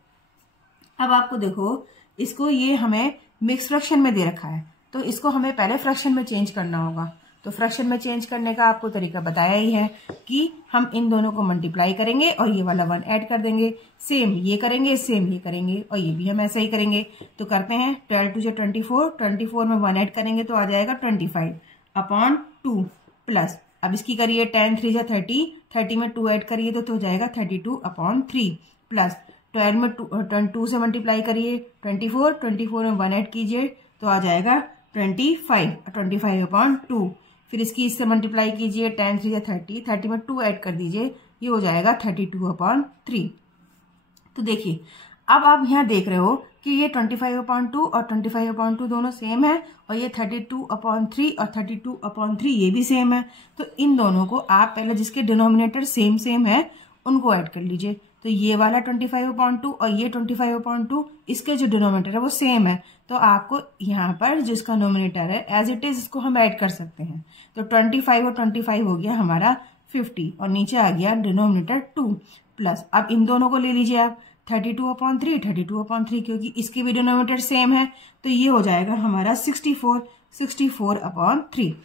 अब आपको देखो इसको ये हमें मिक्स फ्रैक्शन में दे रखा है, तो इसको हमें पहले फ्रैक्शन में चेंज करना होगा। तो फ्रैक्शन में चेंज करने का आपको तरीका बताया ही है कि हम इन दोनों को मल्टीप्लाई करेंगे और ये वाला 1 ऐड कर देंगे। सेम ये करेंगे, सेम ये करेंगे, और ये भी हम ऐसा ही करेंगे। तो करते हैं 12 2 24, 24 में 1 ऐड करेंगे तो आ जाएगा 25/2 प्लस, अब इसकी करिए 10 3 30, 30 में 2 ऐड करिए तो हो जाएगा 32/3 प्लस 12 में 2 से मल्टीप्लाई करिए 24 में 1 ऐड कीजिए तो आ जाएगा 25/2। फिर इसकी इससे मल्टीप्लाई कीजिए 10 3 30, 30 में 2 ऐड कर दीजिए, ये हो जाएगा 32/3। तो देखिए अब आप यहाँ देख रहे हो कि ये 25/2 और 25/2 दोनों सेम है, और ये 32/3 और 32/3 ये भी सेम है। तो इन दोनों को आप पहले जिसके डिनोमिनेटर सेम सेम है उनको ऐड कर लीजिए। तो ये वाला 25/2 और ये 25/2 इसके जो डिनोमिनेटर है वो सेम है, तो आपको यहाँ पर जिसका नोमिनेटर है एज इट इज इसको हम ऐड कर सकते हैं। तो 25 और 25 हो गया हमारा 50, और नीचे आ गया डिनोमिनेटर 2 प्लस, अब इन दोनों को ले लीजिए आप 32/3 क्योंकि इसके भी डिनोमिनेटर सेम है, तो ये हो जाएगा हमारा 64/3।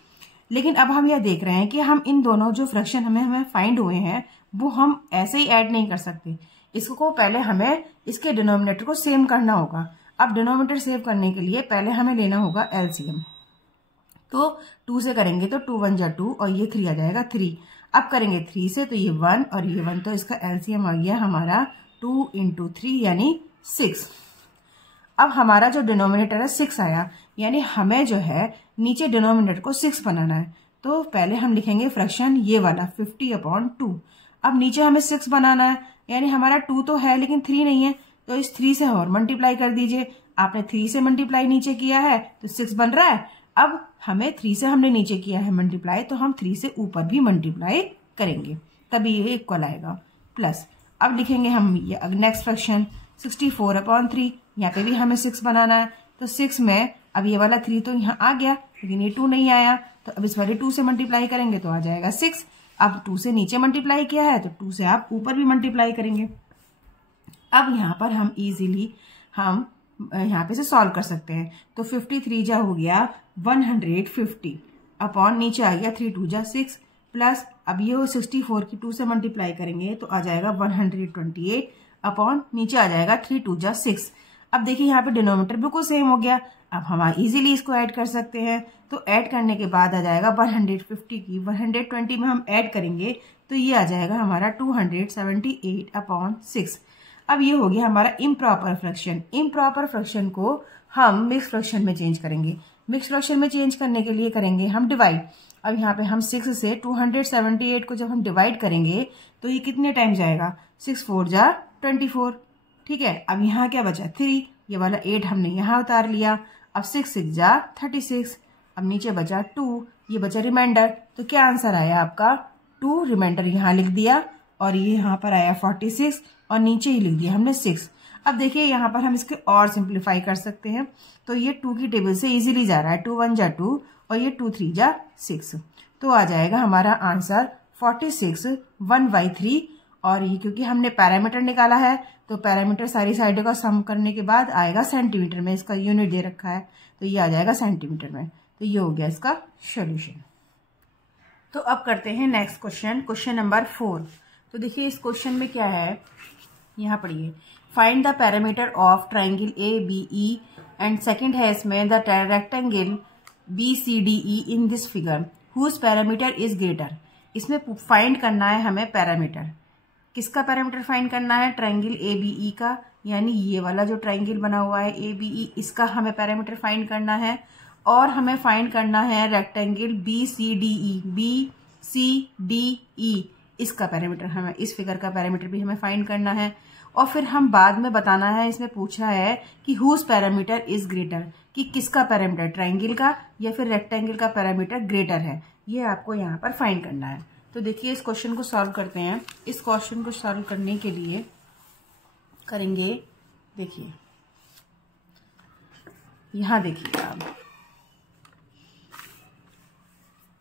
लेकिन अब हम यह देख रहे हैं कि हम इन दोनों जो फ्रैक्शन हमें फाइंड हुए हैं वो हम ऐसे ही ऐड नहीं कर सकते, इसको पहले हमें इसके डिनोमिनेटर को सेम करना होगा। अब डिनोमिनेटर सेव करने के लिए पहले हमें लेना होगा एलसीएम। तो 2 से करेंगे तो 2 1 जा 2 और ये 3 आ जाएगा 3। अब करेंगे 3 से तो ये 1 और ये 1, तो इसका एलसीएम आ गया हमारा 2 × 3 यानी 6। अब हमारा जो डिनोमिनेटर है 6 आया, यानी हमें जो है नीचे डिनोमिनेटर को 6 बनाना है। तो पहले हम लिखेंगे फ्रैक्शन ये वाला 50/2। अब नीचे हमें 6 बनाना है, यानी हमारा 2 तो है लेकिन 3 नहीं है, तो इस 3 से और मल्टीप्लाई कर दीजिए। आपने 3 से मल्टीप्लाई नीचे किया है तो 6 बन रहा है। अब हमें 3 से हमने नीचे किया है मल्टीप्लाई, तो हम 3 से ऊपर भी मल्टीप्लाई करेंगे तभी ये इक्वल आएगा प्लस। अब लिखेंगे हम ये नेक्स्ट फ्रैक्शन 64/3। यहाँ पे भी हमें 6 बनाना है, तो 6 में अब ये वाला 3 तो यहाँ आ गया, लेकिन ये 2 नहीं आया, तो अब इस वाले 2 से मल्टीप्लाई करेंगे तो आ जाएगा 6। अब 2 से नीचे मल्टीप्लाई किया है तो 2 से आप ऊपर भी मल्टीप्लाई करेंगे। अब यहाँ पर हम इजीली हम यहाँ पे से सॉल्व कर सकते हैं। तो 53 जा हो गया 150 अपॉन नीचे आ गया 3 2 जा 6 प्लस अब ये 64 की 2 से मल्टीप्लाई करेंगे तो आ जाएगा 128 अपॉन नीचे आ जाएगा 3 2 जा 6। अब देखिए यहाँ पे डिनोमिनेटर बिल्कुल सेम हो गया। अब हम इजीली इसको ऐड कर सकते हैं, तो ऐड करने के बाद आ जाएगा 150 की 120 में हम ऐड करेंगे तो ये आ जाएगा हमारा 278 अपॉन 6। अब ये हो गया हमारा इम्प्रॉपर फ्रैक्शन। इम्प्रॉपर फ्रैक्शन को हम मिक्स फ्रैक्शन में चेंज करेंगे। मिक्स फ्रैक्शन में चेंज करने के लिए करेंगे हम डिवाइड। अब यहाँ पे हम 6 से 278 को जब हम डिवाइड करेंगे तो ये कितने टाइम जाएगा, 6 4 जा 24। ठीक है, अब यहाँ क्या बचा 3, ये वाला 8 हमने यहाँ उतार लिया। अब 6 6 जा 36, अब नीचे बचा 2, ये बचा रिमाइंडर। तो क्या आंसर आया आपका 2, रिमाइंडर यहाँ लिख दिया और ये यहाँ पर आया 46 और नीचे ही लिख दिया हमने 6। अब देखिए यहाँ पर हम इसके और सिंप्लीफाई कर सकते हैं, तो ये 2 की टेबल से इजीली जा रहा है, 2 1 जा 2 और ये 2 3 जा 6, तो आ जाएगा हमारा आंसर 46 1/3। और ये क्योंकि हमने पैरामीटर निकाला है तो पैरामीटर सारी साइडों का सम करने के बाद आएगा सेंटीमीटर में, इसका यूनिट दे रखा है तो ये आ जाएगा सेंटीमीटर में। तो ये हो गया इसका सॉल्यूशन। तो अब करते हैं नेक्स्ट क्वेश्चन, क्वेश्चन नंबर 4। तो देखिए इस क्वेश्चन में क्या है, यहाँ पढ़िए, find the parameter of triangle ABE and second है इसमें the rectangle BCDE in this figure whose parameter is greater. इसमें फाइंड करना है हमें पैरामीटर। किसका पैरामीटर फाइंड करना है, ट्राइंगल ABE का, यानी ये वाला जो ट्राइंगल बना हुआ है ABE, इसका हमें पैरामीटर फाइंड करना है। और हमें फाइंड करना है रेक्टेंगल BCDE, इसका पैरामीटर, हमें इस फिगर का पैरामीटर भी हमें फाइंड करना है। और फिर हम बाद में बताना है, इसमें पूछा है कि हुज पैरामीटर इज ग्रेटर, कि किसका पैरामीटर, ट्राइंगल का या फिर रेक्टेंगल का पैरामीटर ग्रेटर है, ये आपको यहाँ पर फाइंड करना है। तो देखिए इस क्वेश्चन को सॉल्व करते हैं। इस क्वेश्चन को सॉल्व करने के लिए करेंगे, देखिए यहाँ देखिए आप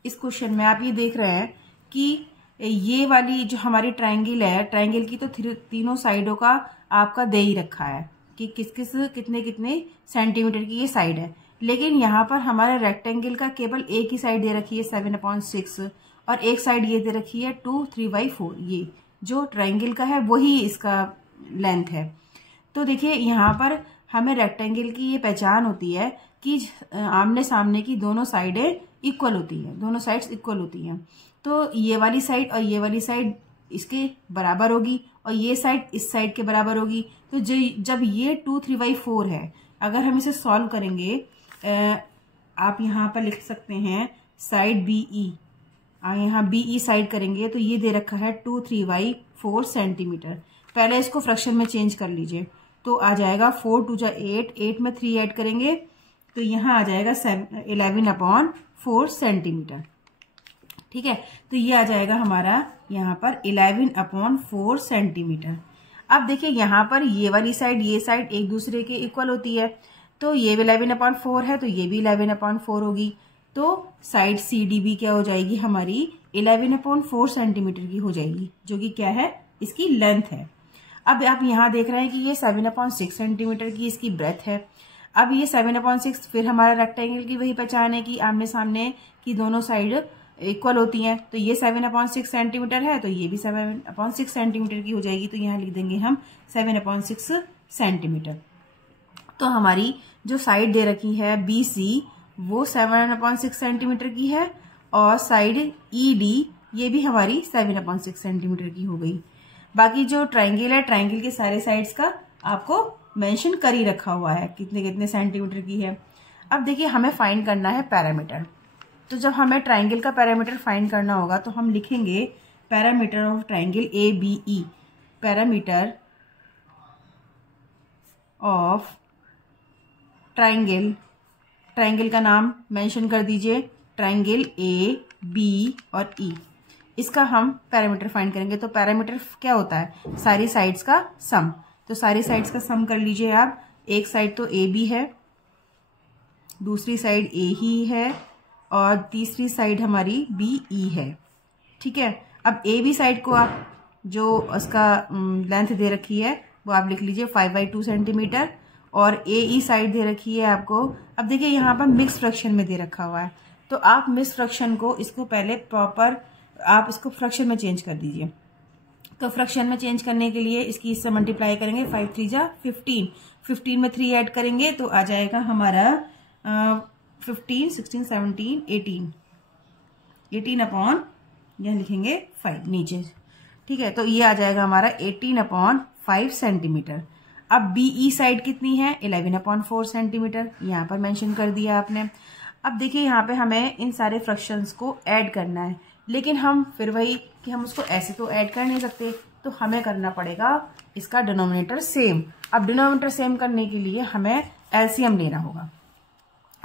इस क्वेश्चन में आप ये देख रहे हैं कि ये वाली जो हमारी ट्राइंगल है, ट्राइंगल की तो तीनों साइडों का आपका दे ही रखा है कि कितने कितने सेंटीमीटर की ये साइड है। लेकिन यहाँ पर हमारे रेक्टेंगल का केवल एक ही साइड दे रखी है 7/6 और एक साइड ये दे रखी है 2 3/4। ये जो ट्राइंगल का है वही इसका लेंथ है। तो देखिए यहाँ पर हमें रेक्टेंगल की ये पहचान होती है कि आमने सामने की दोनों साइडें इक्वल होती हैं, दोनों साइड्स इक्वल होती हैं। तो ये वाली साइड और ये वाली साइड इसके बराबर होगी और ये साइड इस साइड के बराबर होगी। तो जब ये 2 3/4 है, अगर हम इसे सॉल्व करेंगे, आप यहाँ पर लिख सकते हैं साइड BE, यहाँ BE साइड करेंगे तो ये दे रखा है 2 3/4 सेंटीमीटर। पहले इसको फ्रैक्शन में चेंज कर लीजिए, तो आ जाएगा 4 2 जा 8, 8 में 3 ऐड करेंगे तो यहाँ आ जाएगा 11/4 सेंटीमीटर। ठीक है, तो ये आ जाएगा हमारा यहाँ पर 11/4 सेंटीमीटर। अब देखिए यहाँ पर ये वाली साइड ये साइड एक दूसरे के इक्वल होती है, तो ये भी 11/4 है तो ये भी 11/4 होगी। तो साइड CDB क्या हो जाएगी हमारी 11/4 सेंटीमीटर की हो जाएगी, जो कि क्या है, इसकी लेंथ है। अब आप यहाँ देख रहे हैं कि ये 7/6 सेंटीमीटर की इसकी ब्रेथ है। अब ये 7/6 फिर हमारा रेक्टेंगल की वही पहचान है कि आमने सामने की दोनों साइड इक्वल होती हैं, तो ये 7/6 सेंटीमीटर है तो ये भी 7/6 सेंटीमीटर की हो जाएगी। तो यहाँ लिख देंगे हम 7/6 सेंटीमीटर। तो हमारी जो साइड दे रखी है BC वो 7/6 सेंटीमीटर की है और साइड ED ये भी हमारी 7/6 सेंटीमीटर की हो गई। बाकी जो ट्राइंगल है, ट्राइंगल के सारे साइड्स का आपको मेंशन कर ही रखा हुआ है कितने कितने सेंटीमीटर की है। अब देखिए हमें फाइंड करना है पैरामीटर। तो जब हमें ट्राइंगल का पैरामीटर फाइंड करना होगा तो हम लिखेंगे parameter of triangle ABE, parameter of triangle, triangle का नाम मेंशन कर दीजिए, ट्राइंगल AB और E, इसका हम पैरामीटर फाइंड करेंगे। तो पैरामीटर क्या होता है, सारी साइड्स का सम। तो सारी साइड्स का सम कर लीजिए आप। एक साइड तो ए बी है, दूसरी साइड ए ही है, और तीसरी साइड हमारी बी ई है। ठीक है, अब ए बी साइड को आप जो उसका लेंथ दे रखी है वो आप लिख लीजिए 5/2 सेंटीमीटर, और ए ई साइड दे रखी है आपको। अब देखिए यहाँ पर मिक्स फ्रैक्शन में दे रखा हुआ है, तो आप मिक्स फ्रैक्शन को इसको पहले प्रॉपर आप इसको फ्रैक्शन में चेंज कर दीजिए। तो फ्रैक्शन में चेंज करने के लिए इसकी इससे मल्टीप्लाई करेंगे, 5 3 जा 15, 15 में 3 ऐड करेंगे तो आ जाएगा हमारा 15 16 17 18 अपॉन, यह लिखेंगे 5 नीचे। ठीक है, तो ये आ जाएगा हमारा 18/5 सेंटीमीटर। अब बीई साइड कितनी है, 11/4 सेंटीमीटर, यहाँ पर मेंशन कर दिया आपने। अब देखिए यहाँ पे हमें इन सारे फ्रैक्शंस को ऐड करना है, लेकिन हम फिर वही कि हम उसको ऐसे तो ऐड कर नहीं सकते, तो हमें करना पड़ेगा इसका डिनोमिनेटर सेम। अब डिनोमिनेटर सेम करने के लिए हमें एलसीएम लेना होगा,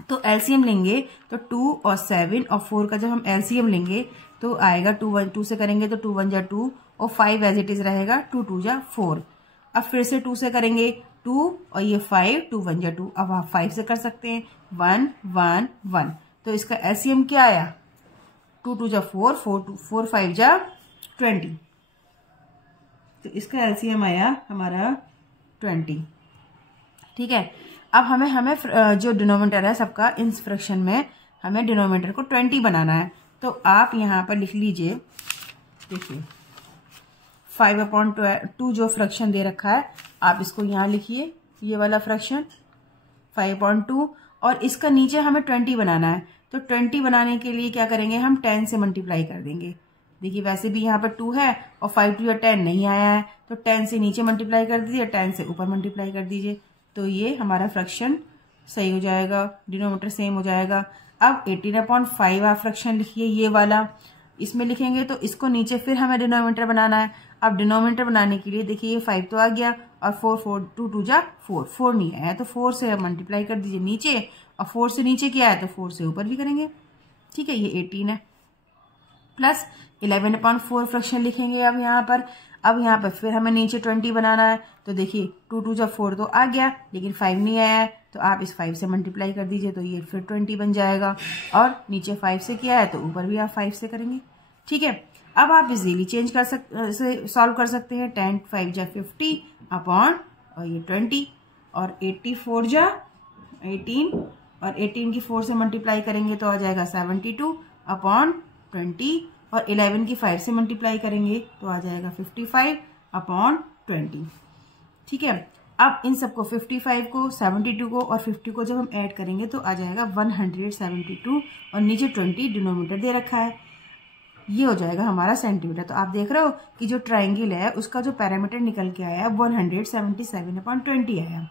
तो एलसीएम लेंगे तो 2 और 7 और 4 का जब हम एलसीएम लेंगे तो आएगा 2 से करेंगे तो 2 1 जा 2 और 5 एज इट इज रहेगा, 2 2 जा 4। अब फिर से 2 से करेंगे 2 और ये 5, 2 1 जा 2। अब आप 5 से कर सकते हैं 1 1 1, तो इसका एलसीएम क्या आया, 2 2 जा 4, 4 5 जा 20, तो इसका एलसीएम आया हमारा 20। ठीक है, अब हमें जो डिनोमिनेटर है सबका इन फ्रैक्शन में हमें डिनोमिनेटर को 20 बनाना है, तो आप यहाँ पर लिख लीजिए, देखिए 5/2 जो फ्रैक्शन दे रखा है आप इसको यहाँ लिखिए, ये वाला फ्रैक्शन 5/2, और इसका नीचे हमें 20 बनाना है। तो 20 बनाने के लिए क्या करेंगे, हम 10 से मल्टीप्लाई कर देंगे। देखिए वैसे भी यहाँ पर 2 है और 5 2 या 10 नहीं आया है, तो 10 से नीचे मल्टीप्लाई कर दीजिए, 10 से ऊपर मल्टीप्लाई कर दीजिए, तो ये हमारा फ्रैक्शन सही हो जाएगा, डिनोमिनेटर सेम हो जाएगा। अब 18/5 आप फ्रैक्शन लिखिए, ये वाला इसमें लिखेंगे तो इसको नीचे फिर हमें डिनोमिनेटर बनाना है। अब डिनोमिनेटर बनाने के लिए देखिए ये 5 तो आ गया, और 4 2 2 जा 4 नहीं आया, तो 4 से मल्टीप्लाई कर दीजिए नीचे, और 4 से नीचे क्या है तो 4 से ऊपर भी करेंगे। ठीक है, ये 18 है, प्लस 11/4 फ्रैक्शन लिखेंगे अब यहाँ पर फिर हमें नीचे 20 बनाना है, तो देखिए 2 2 जा 4 तो आ गया, लेकिन 5 नहीं आया है, तो आप इस 5 से मल्टीप्लाई कर दीजिए, तो ये फिर 20 बन जाएगा, और नीचे 5 से किया है तो ऊपर भी आप 5 से करेंगे। ठीक है, अब आप इजीली चेंज कर सॉल्व कर सकते हैं, 10 5 जा 50 अपॉन और ये 20, और 84 जा 18, और 18 की 4 से मल्टीप्लाई करेंगे तो आ जाएगा 72 अपॉन 20, और 11 की 5 से मल्टीप्लाई करेंगे तो आ जाएगा 55 अपॉन 20। ठीक है, अब इन सबको 55 को 72 को और 50 को जब हम ऐड करेंगे तो आ जाएगा 172, और नीचे 20 डिनोमिनेटर दे रखा है, ये हो जाएगा हमारा सेंटीमीटर। तो आप देख रहे हो कि जो ट्राइंगल है उसका जो पैरामीटर निकल के आया 177/20 आया।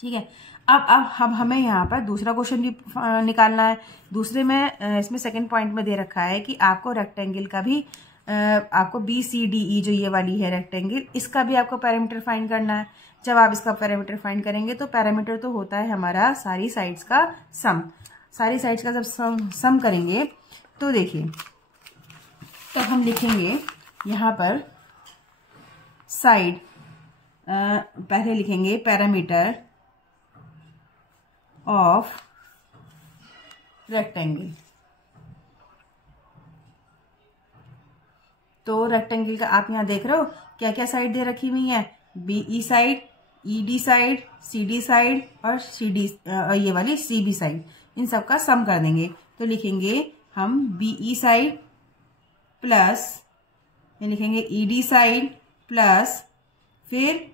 ठीक है, अब हमें यहाँ पर दूसरा क्वेश्चन भी निकालना है। दूसरे में इसमें सेकंड पॉइंट में दे रखा है कि आपको रेक्टेंगल का भी आपको BCDE जो ये वाली है रेक्टेंगल, इसका भी आपको पैरामीटर फाइंड करना है। जब आप इसका पैरामीटर फाइंड करेंगे तो पैरामीटर तो होता है हमारा सारी साइड्स का सम। सारी साइड्स का जब सम करेंगे तो देखिए, तो हम लिखेंगे यहाँ पर साइड, पहले लिखेंगे पैरामीटर ऑफ रेक्टेंगल। तो रेक्टेंगल का आप यहाँ देख रहे हो क्या क्या साइड दे रखी हुई है, BE side, ED side, CD side और CD ये वाली CB साइड, इन सब का सम कर देंगे। तो लिखेंगे हम BE साइड प्लस, ये लिखेंगे ED साइड प्लस फिर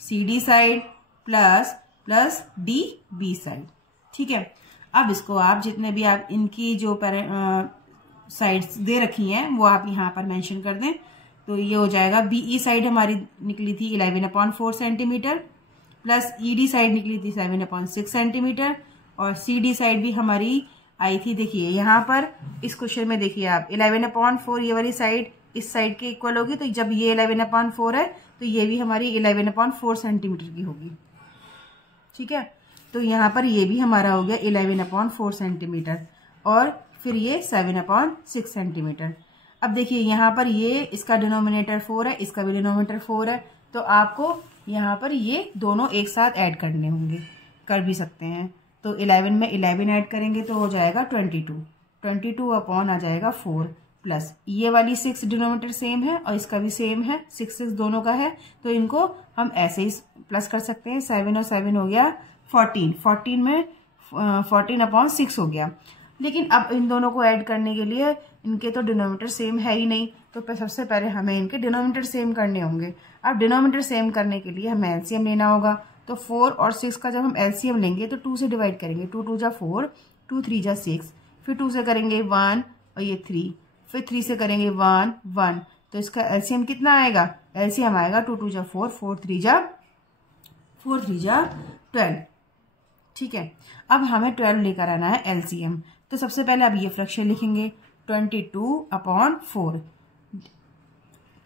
CD side plus DB side. ठीक है, अब इसको आप जितने भी आप इनकी जो साइड्स दे रखी हैं वो आप यहाँ पर मेंशन कर दें। तो ये हो जाएगा BE साइड हमारी निकली थी 11/4 सेंटीमीटर, प्लस ED साइड निकली थी 7/6 सेंटीमीटर, और CD साइड भी हमारी आई थी, देखिए यहाँ पर इस क्वेश्चन में देखिए आप 11/4 ये वाली साइड इस साइड के इक्वल होगी, तो जब ये 11/4 है तो ये भी हमारी 11/4 सेंटीमीटर की होगी। ठीक है, तो यहाँ पर ये भी हमारा हो गया 11/4 सेंटीमीटर, और फिर ये 7/6 सेंटीमीटर। अब देखिए यहाँ पर ये इसका डिनोमिनेटर 4 है, इसका भी डिनोमिनेटर 4 है, तो आपको यहाँ पर ये दोनों एक साथ ऐड करने होंगे, कर भी सकते हैं। तो 11 में 11 ऐड करेंगे तो हो जाएगा 22, 22 अपॉन आ जाएगा 4 प्लस ये वाली 6 डिनोमिनेटर सेम है और इसका भी सेम है, 6 6 दोनों का है, तो इनको हम ऐसे ही प्लस कर सकते हैं। 7 और 7 हो गया 14, 14 में 14 अपॉन 6 हो गया। लेकिन अब इन दोनों को ऐड करने के लिए इनके तो डिनोमिनेटर सेम है ही नहीं, तो सबसे पहले हमें इनके डिनोमिनेटर सेम करने होंगे। अब डिनोमिनेटर सेम करने के लिए हमें एलसीएम लेना होगा। तो 4 और 6 का जब हम एलसीएम लेंगे तो 2 से डिवाइड करेंगे, 2 2 जा 4, 2 3 जा 6, फिर 2 से करेंगे 1 और ये 3, फिर 3 से करेंगे 1 1, तो इसका एलसीएम कितना आएगा? एलसीएम आएगा 2 2 जा 4, 4 3 जा 12। ठीक है, अब हमें 12 लेकर आना है एलसीएम। तो सबसे पहले अब ये फ्रैक्शन लिखेंगे 22 अपॉन 4।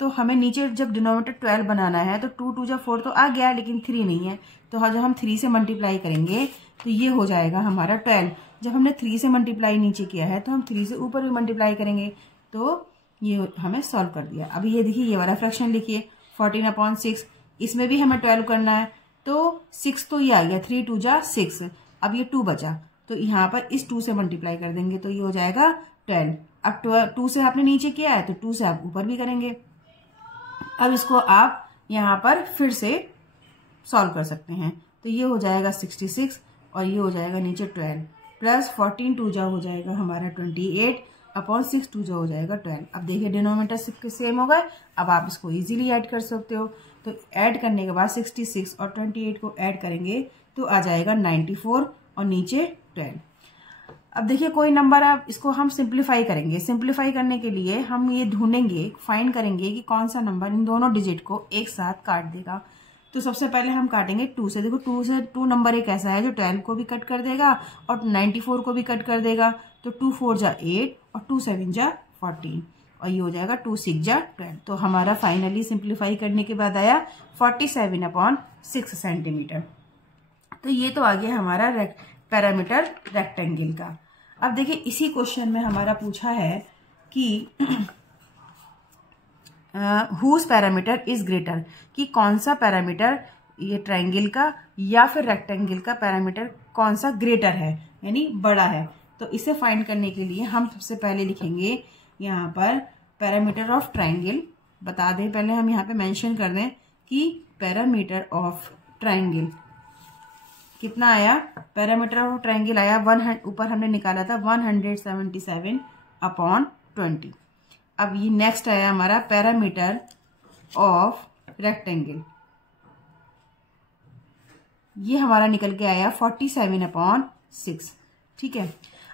तो हमें नीचे जब डिनोमिनेटर 12 बनाना है तो 2 2 जा 4 तो आ गया, लेकिन 3 नहीं है, तो जब हम 3 से मल्टीप्लाई करेंगे तो ये हो जाएगा हमारा 12। जब हमने 3 से मल्टीप्लाई नीचे किया है तो हम 3 से ऊपर भी मल्टीप्लाई करेंगे, तो ये हमें सॉल्व कर दिया। अब ये देखिए ये वाला फ्रैक्शन लिखिए 14 अपॉन 6, इसमें भी हमें 12 करना है, तो 6 तो ये आ गया, 3 2 जा 6, अब ये 2 बचा, तो यहाँ पर इस 2 से मल्टीप्लाई कर देंगे तो ये हो जाएगा 12। अब 2 से आपने नीचे किया है तो 2 से आप ऊपर भी करेंगे। अब इसको आप यहाँ पर फिर से सॉल्व कर सकते हैं, तो ये हो जाएगा 66 और ये हो जाएगा नीचे 12 प्लस 14 2 जा हो जाएगा हमारा 28 अपॉन 6 2 जा हो जाएगा 12। अब देखिए डिनोमिनेटर सबके सेम हो गए, अब आप इसको इजीली ऐड कर सकते हो। तो ऐड करने के बाद 66 और 28 को ऐड करेंगे तो आ जाएगा 94 और नीचे 12। अब देखिए कोई नंबर, आप इसको हम सिंप्लीफाई करेंगे। सिंप्लीफाई करने के लिए हम ये ढूंढेंगे, फाइंड करेंगे कि कौन सा नंबर इन दोनों डिजिट को एक साथ काट देगा। तो सबसे पहले हम काटेंगे 2 से। देखो 2 से 2 नंबर एक ऐसा है जो 12 को भी कट कर देगा और 94 को भी कट कर देगा। तो 2 4 जा 8 और 2 7 जा 14 और ये हो जाएगा 2 6 जा 12। तो हमारा फाइनली सिंप्लीफाई करने के बाद आया 47 अपॉन 6 सेंटीमीटर। तो ये तो आ गया हमारा पैरामीटर रेक्टेंगल का। अब देखिए इसी क्वेश्चन में हमारा पूछा है कि हुज पैरामीटर इज ग्रेटर, कि कौन सा पैरामीटर, ये ट्रायंगल का या फिर रेक्टेंगल का पैरामीटर कौन सा ग्रेटर है, यानी बड़ा है। तो इसे फाइंड करने के लिए हम सबसे पहले लिखेंगे यहाँ पर पैरामीटर ऑफ ट्रायंगल। बता दें पहले, हम यहाँ पे मेंशन कर दें कि पैरामीटर ऑफ ट्रायंगल कितना आया। पैरामीटर ऑफ ट्रायंगल आया ऊपर हमने निकाला था 177 अपॉन 20। अब ये नेक्स्ट आया हमारा पैरामीटर ऑफ रेक्टेंगल, ये हमारा निकल के आया 47 अपॉन 6। ठीक है,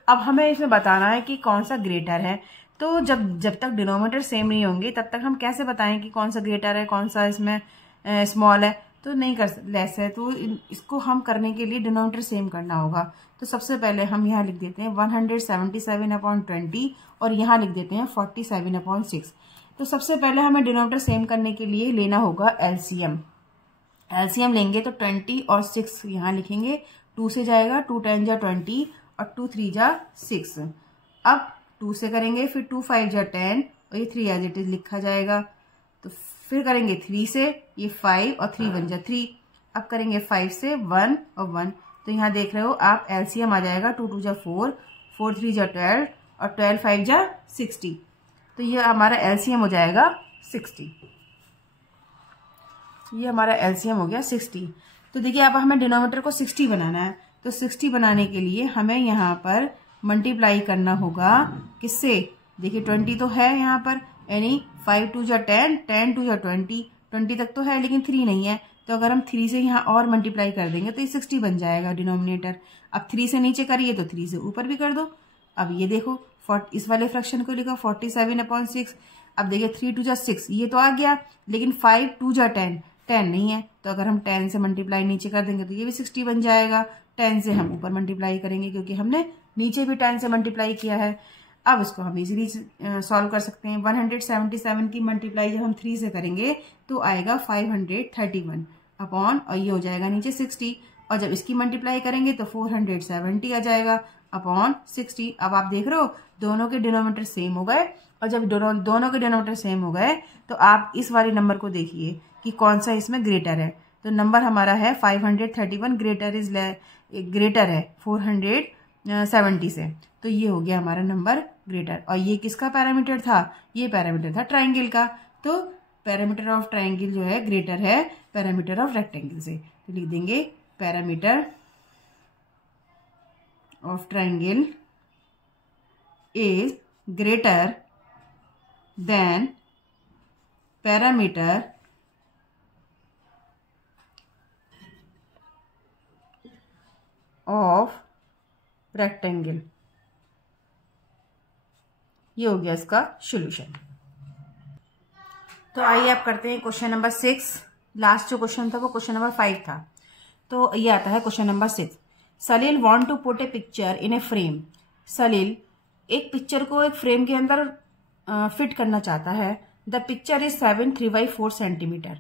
अब हमें इसमें बताना है कि कौन सा ग्रेटर है। तो जब तक डिनोमिनेटर सेम नहीं होंगे तब तक हम कैसे बताएं कि कौन सा ग्रेटर है, कौन सा इसमें स्मॉल है, तो नहीं कर लेस है। तो इसको हम करने के लिए डिनोमिनेटर सेम करना होगा। तो सबसे पहले हम यहाँ लिख देते हैं 177 अपॉन 20 और यहाँ लिख देते हैं 47 अपॉन 6। तो सबसे पहले हमें डिनोमिनेटर सेम करने के लिए लेना होगा एलसीएम। एलसीएम लेंगे तो 20 और 6 यहाँ लिखेंगे, 2 से जाएगा 2 10 जा 20 और 2 3 जा 6। अब 2 से करेंगे, फिर 2 5 जा 10 और ये 3 एज इट इज लिखा जाएगा। तो फिर करेंगे 3 से, ये 5 और 3 1 जा 3। अब करेंगे 5 से 1 और 1, तो यहाँ देख रहे हो आप एलसीएम आ जाएगा 2 2 जा 4, 4 3 जा 12 और 12 5 जा 60। तो ये हमारा एलसीएम हो जाएगा 60। ये हमारा एलसीएम हो गया 60। तो देखिए अब हमें डिनोमिनेटर को 60 बनाना है। तो 60 बनाने के लिए हमें यहाँ पर मल्टीप्लाई करना होगा किससे, देखिए 20 तो है यहाँ पर, यानी 5 2 जा 10, 10 2 जा 20, 20 तक तो है लेकिन 3 नहीं है। तो अगर हम 3 से यहाँ और मल्टीप्लाई कर देंगे तो ये 60 बन जाएगा डिनोमिनेटर। अब 3 से नीचे करिए तो 3 से ऊपर भी कर दो। अब ये देखो इस वाले फ्रैक्शन को लिखा 47 अपॉन 6। अब देखिए 3 2 जा 6, ये तो आ गया, लेकिन 5 2 जा 10, 10 नहीं है। तो अगर हम 10 से मल्टीप्लाई नीचे कर देंगे तो ये भी 60 बन जाएगा। 10 से हम ऊपर मल्टीप्लाई करेंगे क्योंकि हमने नीचे भी 10 से मल्टीप्लाई किया है। अब इसको हम इजीली सॉल्व कर सकते हैं। 177 की मल्टीप्लाई जब हम 3 से करेंगे तो आएगा 531 अपॉन, और ये हो जाएगा नीचे 60, और जब इसकी मल्टीप्लाई करेंगे तो 470 आ जाएगा अपॉन 60। अब आप देख रहे हो दोनों के डिनोमिनेटर सेम हो गए, और जब दोनों के डिनोमिनेटर सेम हो गए तो आप इस वाले नंबर को देखिए कि कौन सा इसमें ग्रेटर है। तो नंबर हमारा है 531, ग्रेटर है 470 से। तो ये हो गया हमारा नंबर ग्रेटर। और ये किसका पैरामीटर था? ये पैरामीटर था ट्राइंगल का। तो पैरामीटर ऑफ ट्राइंगल जो है ग्रेटर है पैरामीटर ऑफ रेक्टेंगल से। तो लिख देंगे parameter of triangle is greater than parameter of rectangle. ये हो गया इसका सॉल्यूशन। तो आइए आप करते हैं क्वेश्चन नंबर 6। लास्ट जो क्वेश्चन था वो क्वेश्चन नंबर 5 था। तो ये आता है question number 6। Salil want to put a picture in a frame. Salil एक पिक्चर को एक फ्रेम के अंदर फिट करना चाहता है। The picture is 7/3/4 centimetre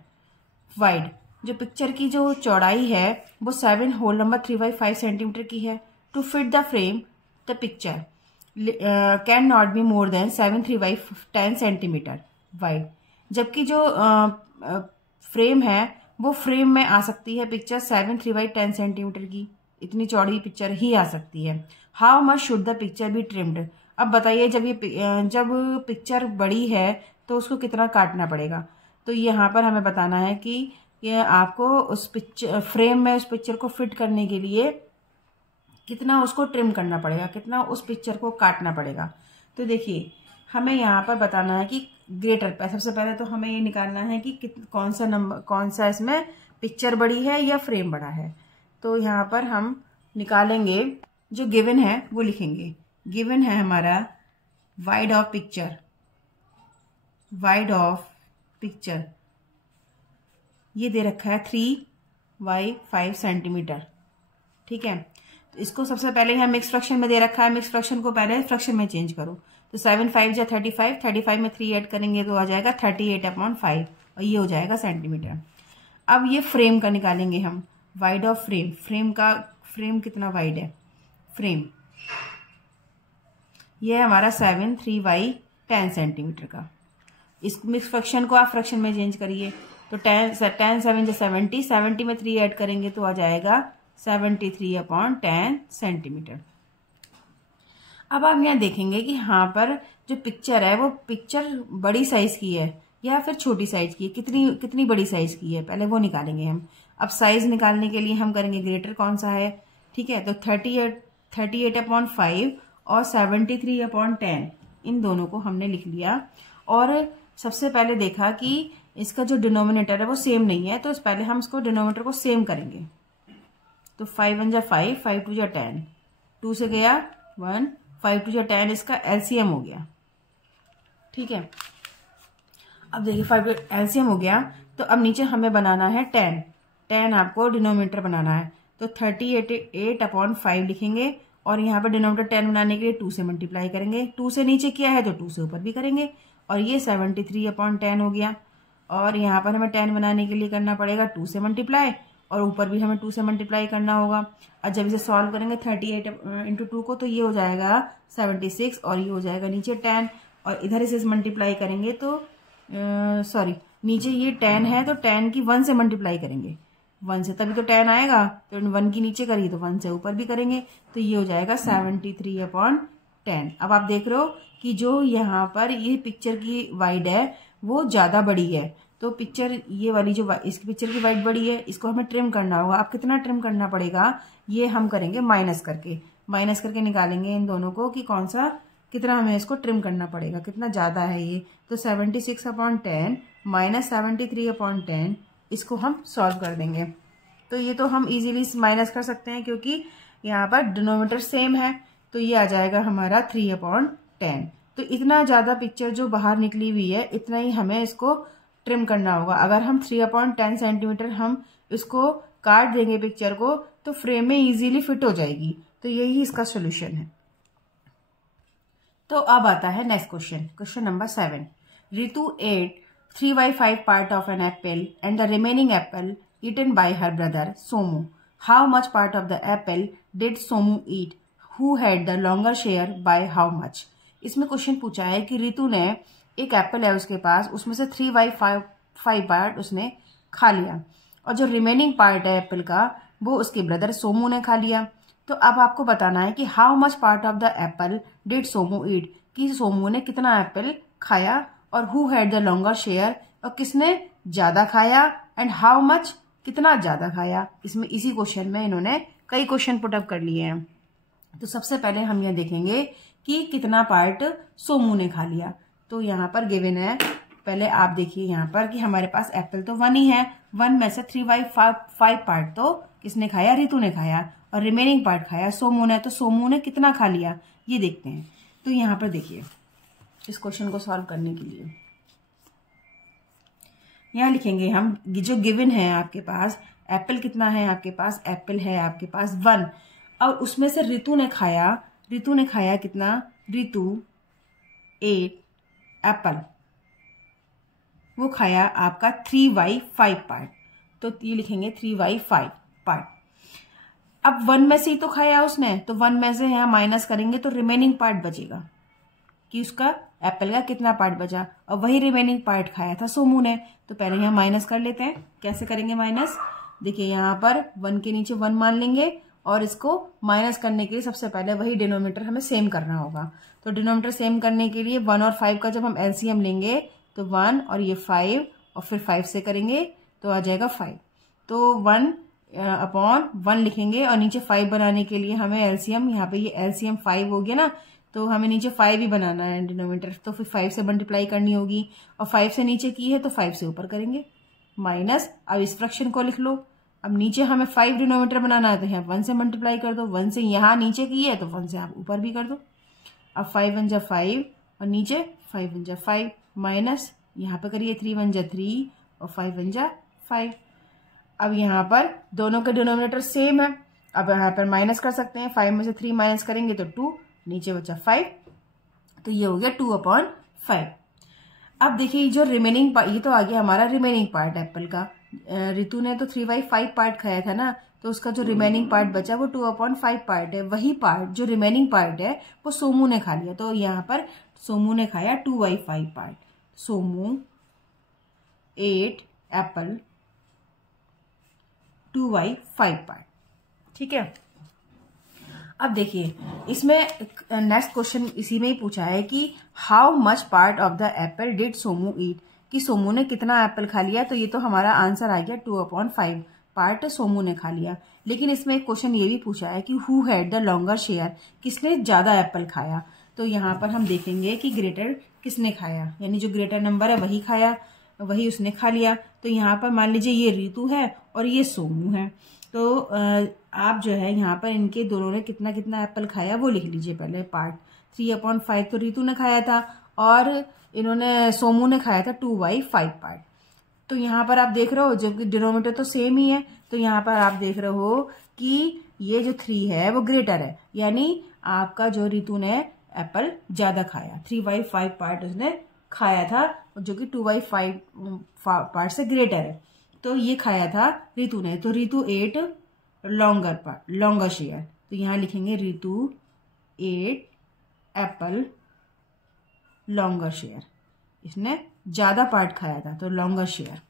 wide. जो पिक्चर की जो चौड़ाई है वो 7/3/5 सेंटीमीटर की है। To fit the frame the picture can not be more than 7/3/10 centimetre wide. जबकि जो फ्रेम है वो फ्रेम में आ सकती है पिक्चर 7/3/10 सेंटीमीटर की, इतनी चौड़ी पिक्चर ही आ सकती है। How much should the picture be trimmed. अब बताइए जब पिक्चर बड़ी है तो उसको कितना काटना पड़ेगा। तो यहाँ पर हमें बताना है कि ये आपको उस पिक्चर फ्रेम में उस पिक्चर को फिट करने के लिए कितना उसको ट्रिम करना पड़ेगा, कितना उस पिक्चर को काटना पड़ेगा। तो देखिए हमें यहाँ पर बताना है कि ग्रेटर पे सबसे पहले तो हमें ये निकालना है कि कौन सा इसमें पिक्चर बड़ी है या फ्रेम बड़ा है। तो यहाँ पर हम निकालेंगे, जो गिवन है वो लिखेंगे। गिवन है हमारा वाइड ऑफ पिक्चर ये दे रखा है 3/5 सेंटीमीटर। ठीक है, तो इसको सबसे पहले यहाँ मिक्स फ्रैक्शन में दे रखा है। मिक्स फ्रैक्शन को पहले फ्रैक्शन में चेंज करो। तो 7/5 या 35 में 3 ऐड करेंगे तो आ जाएगा 38/5 और ये हो जाएगा सेंटीमीटर। अब ये फ्रेम का निकालेंगे हम, वाइड ऑफ फ्रेम कितना वाइड है। फ्रेम ये है हमारा 7/3/10 सेंटीमीटर का। इस मिक्स फ्रैक्शन को आप फ्रैक्शन में चेंज करिए। तो 10 7 70 में 3 ऐड करेंगे तो आ जाएगा 73/10 सेंटीमीटर। अब आप यहाँ देखेंगे कि यहाँ पर जो पिक्चर है वो पिक्चर बड़ी साइज की है या फिर छोटी साइज की है, कितनी बड़ी साइज की है पहले वो निकालेंगे हम। अब साइज निकालने के लिए हम करेंगे ग्रेटर कौन सा है। ठीक है, तो 38/5 और 73/10 इन दोनों को हमने लिख लिया। और सबसे पहले देखा कि इसका जो डिनोमिनेटर है वो सेम नहीं है, तो पहले हम इसको डिनोमिनेटर को सेम करेंगे। तो 5 1 जा 5, 5 2 जा 10, 2 से गया 1, 5 2 जा 10, इसका एलसीएम हो गया। ठीक है, अब देखिए 5 एलसीएम हो गया। तो अब नीचे हमें बनाना है 10 आपको डिनोमिनेटर बनाना है। तो 38/5 लिखेंगे और यहाँ पर डिनोमिनेटर 10 बनाने के लिए 2 से मल्टीप्लाई करेंगे। 2 से नीचे किया है तो 2 से ऊपर भी करेंगे और ये 73/10 हो गया। और यहाँ पर हमें 10 बनाने के लिए करना पड़ेगा 2 से मल्टीप्लाई और ऊपर भी हमें 2 से मल्टीप्लाई करना होगा। और जब इसे सॉल्व करेंगे 38 × 2 को तो ये हो जाएगा 76 और ये हो जाएगा नीचे 10 और इधर इसे मल्टीप्लाई करेंगे तो नीचे ये 10 है तो 10 की 1 से मल्टीप्लाई करेंगे, 1 से तभी तो 10 आएगा। तो 1 की नीचे करिए तो 1 से ऊपर भी करेंगे तो ये हो जाएगा 73/10। अब आप देख रहे हो कि जो यहाँ पर ये पिक्चर की वाइड है वो ज्यादा बड़ी है। तो पिक्चर ये वाली जो इसकी पिक्चर की वाइड बड़ी है, इसको हमें ट्रिम करना होगा। अब कितना ट्रिम करना पड़ेगा ये हम करेंगे माइनस करके निकालेंगे इन दोनों को कि कौन सा कितना हमें इसको ट्रिम करना पड़ेगा, कितना ज्यादा है ये। तो 76/10 माइनस 73/10 इसको हम सॉल्व कर देंगे। तो ये तो हम इजीली माइनस कर सकते हैं क्योंकि यहाँ पर डिनोमिनेटर सेम है। तो ये आ जाएगा हमारा 3/10। तो इतना ज्यादा पिक्चर जो बाहर निकली हुई है इतना ही हमें इसको ट्रिम करना होगा। अगर हम 3/10 सेंटीमीटर हम इसको काट देंगे पिक्चर को तो फ्रेम में इजीली फिट हो जाएगी। तो यही इसका सोल्यूशन है। तो अब आता है next question number 7। Ritu ate 3/5 part of an apple and the remaining apple eaten by her brother Somu. How much part of the apple did Somu eat? Who had the longer share by how much? इसमें question पूछा है कि रितु ने एक Apple है उसके पास, उसमें से 3/5 पार्ट उसने खा लिया और जो रिमेनिंग पार्ट है एप्पल का वो उसके ब्रदर सोमू ने खा लिया। तो अब आपको बताना है कि how much part of the apple did Somu eat, कि सोमू ने कितना एप्पल खाया, और who had the longer share, और किसने ज्यादा खाया, एंड हाउ मच कितना ज्यादा खाया। इसमें इसी क्वेश्चन में इन्होंने कई क्वेश्चन पुटअप कर लिए हैं। तो सबसे पहले हम यह देखेंगे कि कितना पार्ट सोमू ने खा लिया। तो यहाँ पर गिवन है, पहले आप देखिए यहाँ पर कि हमारे पास एप्पल तो 1 ही है, 1 में से 3/5 पार्ट तो किसने खाया, रितु ने खाया, और रिमेनिंग पार्ट खाया सोमू ने। तो सोमू ने कितना खा लिया ये देखते हैं। तो यहाँ पर देखिए इस क्वेश्चन को सॉल्व करने के लिए यहाँ लिखेंगे हम, जो गिवन है आपके पास एप्पल कितना है, आपके पास एप्पल है आपके पास 1, और उसमें से रितु ने खाया कितना, रितु 8 एप्पल, वो खाया आपका 3/5 पार्ट। तो ये लिखेंगे 3/5 पार्ट। अब 1 में से ही तो खाया उसने, तो 1 में से यहाँ माइनस करेंगे तो रिमेनिंग पार्ट बचेगा कि उसका एप्पल का कितना पार्ट बचा, और वही रिमेनिंग पार्ट खाया था सोमू ने। तो पहले यहाँ माइनस कर लेते हैं। कैसे करेंगे माइनस, देखिए यहाँ पर 1 के नीचे 1 मान लेंगे, और इसको माइनस करने के लिए सबसे पहले वही डिनोमिनेटर हमें सेम करना होगा। तो डिनोमिनेटर सेम करने के लिए 1 और 5 का जब हम एलसीएम लेंगे तो 1 और ये 5 और फिर 5 से करेंगे तो आ जाएगा 5। तो 1/1 लिखेंगे, और नीचे 5 बनाने के लिए हमें एलसीएम, यहाँ पे ये एलसीएम 5 हो गया ना, तो हमें नीचे 5 ही बनाना है डिनोमिनेटर, तो फिर 5 से मल्टीप्लाई करनी होगी, और 5 से नीचे की है तो 5 से ऊपर करेंगे माइनस। अब इस फ्रैक्शन को लिख लो। अब नीचे हमें 5 डिनोमिनेटर बनाना है तो यहाँ 1 से मल्टीप्लाई कर दो, 1 से यहाँ नीचे की है तो 1 से आप ऊपर भी कर दो। अब 5 1 जा 5 और नीचे 5 1 जा 5 माइनस, यहाँ पे करिए 3 1 जा 3 और 5 1 जा 5। अब यहाँ पर दोनों के डिनोमिनेटर सेम है, अब यहाँ पर माइनस कर सकते हैं। 5 में से 3 माइनस करेंगे तो 2, नीचे बचा 5, तो ये हो गया 2/5। अब देखिए जो रिमेनिंग पार्ट, ये तो आ गया हमारा रिमेनिंग पार्ट एप्पल का। रितु ने तो 3/5 पार्ट खाया था ना, तो उसका जो रिमेनिंग पार्ट बचा वो 2/5 पार्ट है। वही पार्ट जो रिमेनिंग पार्ट है वो सोमू ने खा लिया। तो यहाँ पर सोमू ने खाया 2/5 पार्ट। Somu 8 Apple 2/5 part. ठीक है। अब देखिए इसमें नेक्स्ट क्वेश्चन इसी में ही पूछा है कि how much part of the apple did Somu eat, कि सोमू ने कितना एप्पल खा लिया। तो ये तो हमारा आंसर आ गया 2/5 पार्ट सोमू ने खा लिया। लेकिन इसमें एक क्वेश्चन ये भी पूछा है कि who had the longer share, किसने ज्यादा एप्पल खाया। तो यहाँ पर हम देखेंगे कि ग्रेटर किसने खाया, यानी जो ग्रेटर नंबर है वही खाया, वही उसने खा लिया। तो यहाँ पर मान लीजिए ये रितु है और ये सोमू है, तो आप जो है यहाँ पर इनके दोनों ने कितना कितना एप्पल खाया वो लिख लीजिए पहले पार्ट। 3/5 तो रितु ने खाया था और इन्होंने सोमू ने खाया था 2/5 पार्ट। तो यहाँ पर आप देख रहे हो जबकि डिनोमिनेटर तो सेम ही है, तो यहाँ पर आप देख रहे हो कि ये जो 3 है वो ग्रेटर है, यानी आपका जो रितु ने एप्पल ज्यादा खाया, 3/5 पार्ट उसने खाया था जो कि 2/5 पार्ट से ग्रेटर है। तो ये खाया था रितु ने, तो रितु 8 लॉन्गर शेयर। तो यहाँ लिखेंगे रितु 8 एप्पल लॉन्गर शेयर, इसने ज्यादा पार्ट खाया था तो लॉन्गर शेयर।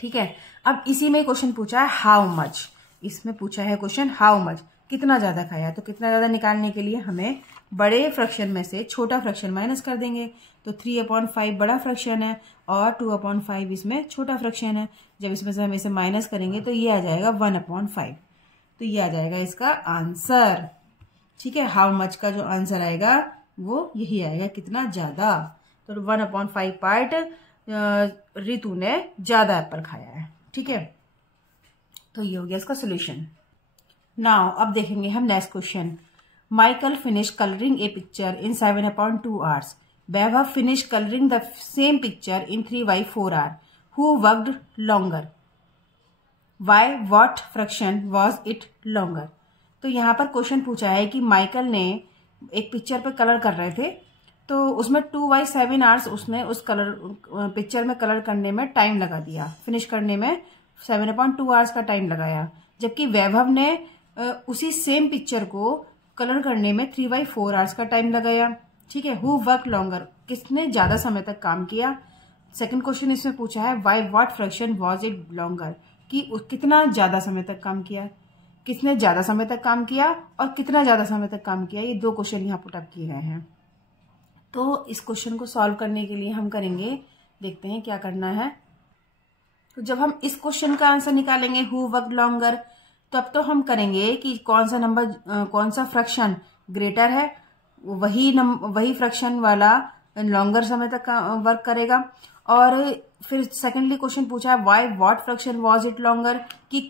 ठीक है। अब इसी में क्वेश्चन पूछा है हाउ मच, इसमें पूछा है क्वेश्चन हाउ मच, कितना ज्यादा खाया। तो कितना ज्यादा निकालने के लिए हमें बड़े फ्रैक्शन में से छोटा फ्रैक्शन माइनस कर देंगे। तो 3/5 बड़ा फ्रैक्शन है और 2/5 इसमें छोटा फ्रैक्शन है। जब इसमें से हम इसे माइनस करेंगे तो ये आ जाएगा 1/5। तो ये आ जाएगा इसका आंसर। ठीक है। हाउ मच का जो आंसर आएगा वो यही आएगा, कितना ज्यादा। तो 1/5 पार्ट रितु ने ज्यादा एप्पल खाया है। ठीक है। तो ये हो गया इसका सोल्यूशन। नाउ अब देखेंगे हम next question. Michael finish colouring A picture in 7/2 hours. Vaibhav finished coloring the same picture in 3/4 hour. Who worked longer? Why? What fraction was it longer? तो यहाँ पर क्वेश्चन पूछा है कि माइकल ने एक पिक्चर पर कलर कर रहे थे, तो उसमें 2/7 hours उसने उस कलर पिक्चर में कलर करने में टाइम लगा दिया, फिनिश करने में 7/2 hours का टाइम लगाया। जबकि वैभव ने उसी सेम पिक्चर को कलर करने में 3/4 hours का टाइम लगाया। ठीक है। हु वर्क लॉन्गर, किसने ज्यादा समय तक काम किया। सेकंड क्वेश्चन इसमें पूछा है why what fraction was it longer, कि कितना ज़्यादा समय तक काम किया, कितने ज़्यादा समय तक काम किया और कितना ज़्यादा समय तक काम किया। ये 2 क्वेश्चन यहाँ पुटअप किए गए हैं। तो इस क्वेश्चन को सॉल्व करने के लिए हम करेंगे, देखते हैं क्या करना है। तो जब हम इस क्वेश्चन का आंसर निकालेंगे हु वर्क लॉन्गर, तब तो हम करेंगे कि कौन सा नंबर, कौन सा फ्रैक्शन ग्रेटर है, वही फ्रैक्शन वाला लॉन्गर समय तक वर्क करेगा। और फिर सेकेंडली क्वेश्चन पूछा है why what fraction was it longer, कि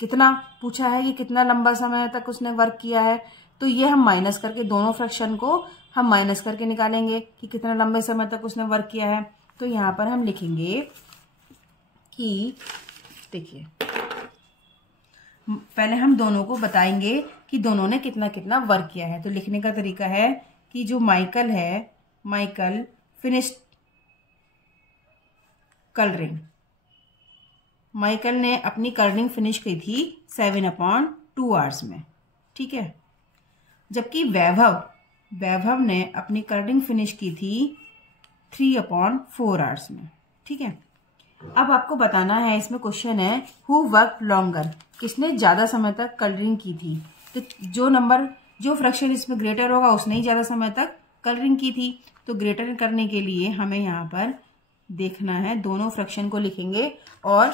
कितना पूछा है कि कितना लंबा समय तक उसने वर्क किया है। तो ये हम माइनस करके, दोनों फ्रैक्शन को हम माइनस करके निकालेंगे कि कितना लंबे समय तक उसने वर्क किया है। तो यहाँ पर हम लिखेंगे कि देखिए, पहले हम दोनों को बताएंगे कि दोनों ने कितना कितना वर्क किया है। तो लिखने का तरीका है कि जो माइकल है, माइकल फिनिश्ड कलरिंग, माइकल ने अपनी कलरिंग फिनिश की थी 7/2 आवर्स में, ठीक है। जबकि वैभव ने अपनी कलरिंग फिनिश की थी 3/4 आवर्स में, ठीक है। अब आपको बताना है, इसमें क्वेश्चन है हु वर्क लॉन्गर, किसने ज्यादा समय तक कलरिंग की थी। तो जो फ्रैक्शन इसमें ग्रेटर होगा उसने ही ज्यादा समय तक कलरिंग की थी। तो ग्रेटर करने के लिए हमें यहाँ पर देखना है, दोनों फ्रैक्शन को लिखेंगे और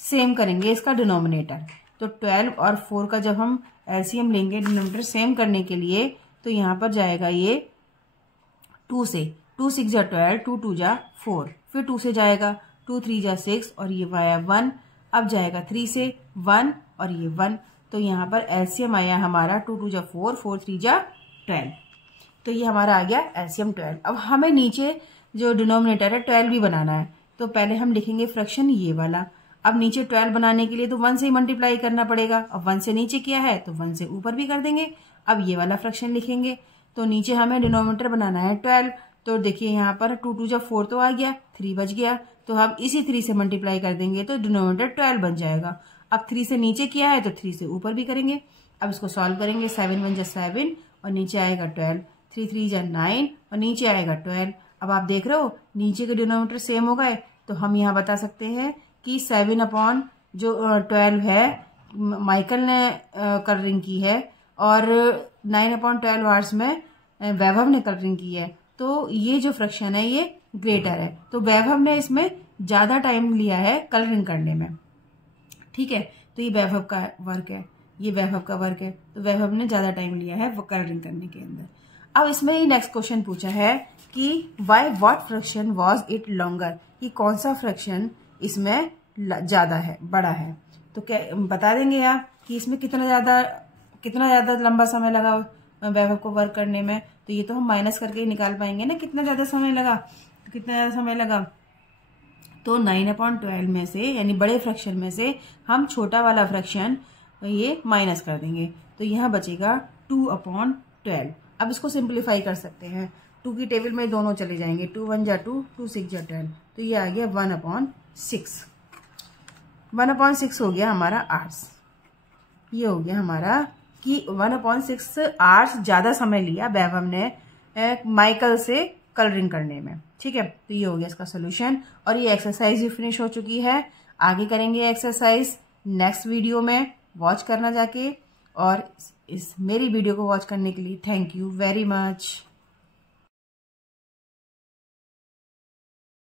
सेम करेंगे इसका डिनोमिनेटर। तो 12 और 4 का जब हम एलसीएम लेंगे डिनोमिनेटर सेम करने के लिए, तो यहाँ पर जाएगा ये 2 से, 2 6 जा 12, 2 2 जा 4, फिर 2 से जाएगा 2 3 जा 6 और ये आया 1। अब जाएगा 3 से 1 और ये 1। तो यहाँ पर एलसीएम आया हमारा 2 2 जा 4, 4 3 जा 12। तो ये हमारा आ गया एलसीएम 12। अब हमें नीचे जो डिनोमिनेटर है 12 भी बनाना है। तो पहले हम लिखेंगे फ्रैक्शन ये वाला। अब नीचे 12 बनाने के लिए तो 1 से ही मल्टीप्लाई करना पड़ेगा। अब 1 से नीचे किया है तो 1 से ऊपर भी कर देंगे। अब ये वाला फ्रैक्शन लिखेंगे। तो नीचे हमें डिनोमिनेटर बनाना है 12। तो देखिए यहाँ पर 2 2 जा 4 तो आ गया, 3 बच गया। तो हम इसी 3 से मल्टीप्लाई कर देंगे तो डिनोमिनेटर 12 बन जाएगा। अब 3 से नीचे किया है तो 3 से ऊपर भी करेंगे। अब इसको सॉल्व करेंगे, 7 1 जा 7 और नीचे आएगा 12, 3 3 जा 9 और नीचे आएगा 12। अब आप देख रहे हो नीचे के डिनोमिनेटर सेम हो गए। तो हम यहाँ बता सकते हैं कि 7/12 है माइकल ने कलरिंग की है और 9/12 आवर्स में वैभव ने कलरिंग की है। तो ये जो फ्रैक्शन है ये ग्रेटर है। तो वैभव ने इसमें ज्यादा टाइम लिया है कलरिंग करने में, ठीक है। तो ये वैभव का वर्क है, ये वैभव का वर्क है। तो वैभव ने ज्यादा टाइम लिया है वो कलरिंग करने के अंदर। अब इसमें ही नेक्स्ट क्वेश्चन पूछा है कि why what fraction was it longer, कि कौन सा फ्रैक्शन इसमें ज्यादा है, बड़ा है। तो क्या बता देंगे आप कि इसमें कितना ज्यादा लंबा समय लगा वैभव को वर्क करने में। तो ये तो हम माइनस करके ही निकाल पाएंगे ना कितना ज्यादा समय लगा। तो कितना ज्यादा समय लगा, तो 9/12 में से, यानी बड़े फ्रैक्शन में से हम छोटा वाला फ्रैक्शन ये माइनस कर देंगे। तो यहाँ बचेगा 2/12। अब इसको सिंप्लीफाई कर सकते हैं, 2 की टेबल में दोनों चले जाएंगे, 2 1 जा 2, 2 6 जा 12। तो ये आ गया 1/6। 1/6 हो गया हमारा आवर्स। ये हो गया हमारा कि 1/6 आवर्स ज्यादा समय लिया वैभव ने माइकल से कलरिंग करने में, ठीक है। तो ये हो गया इसका सोल्यूशन। और ये एक्सरसाइज भी फिनिश हो चुकी है। आगे करेंगे एक्सरसाइज नेक्स्ट वीडियो में, वॉच करना जाके। और इस मेरी वीडियो को वॉच करने के लिए थैंक यू वेरी मच।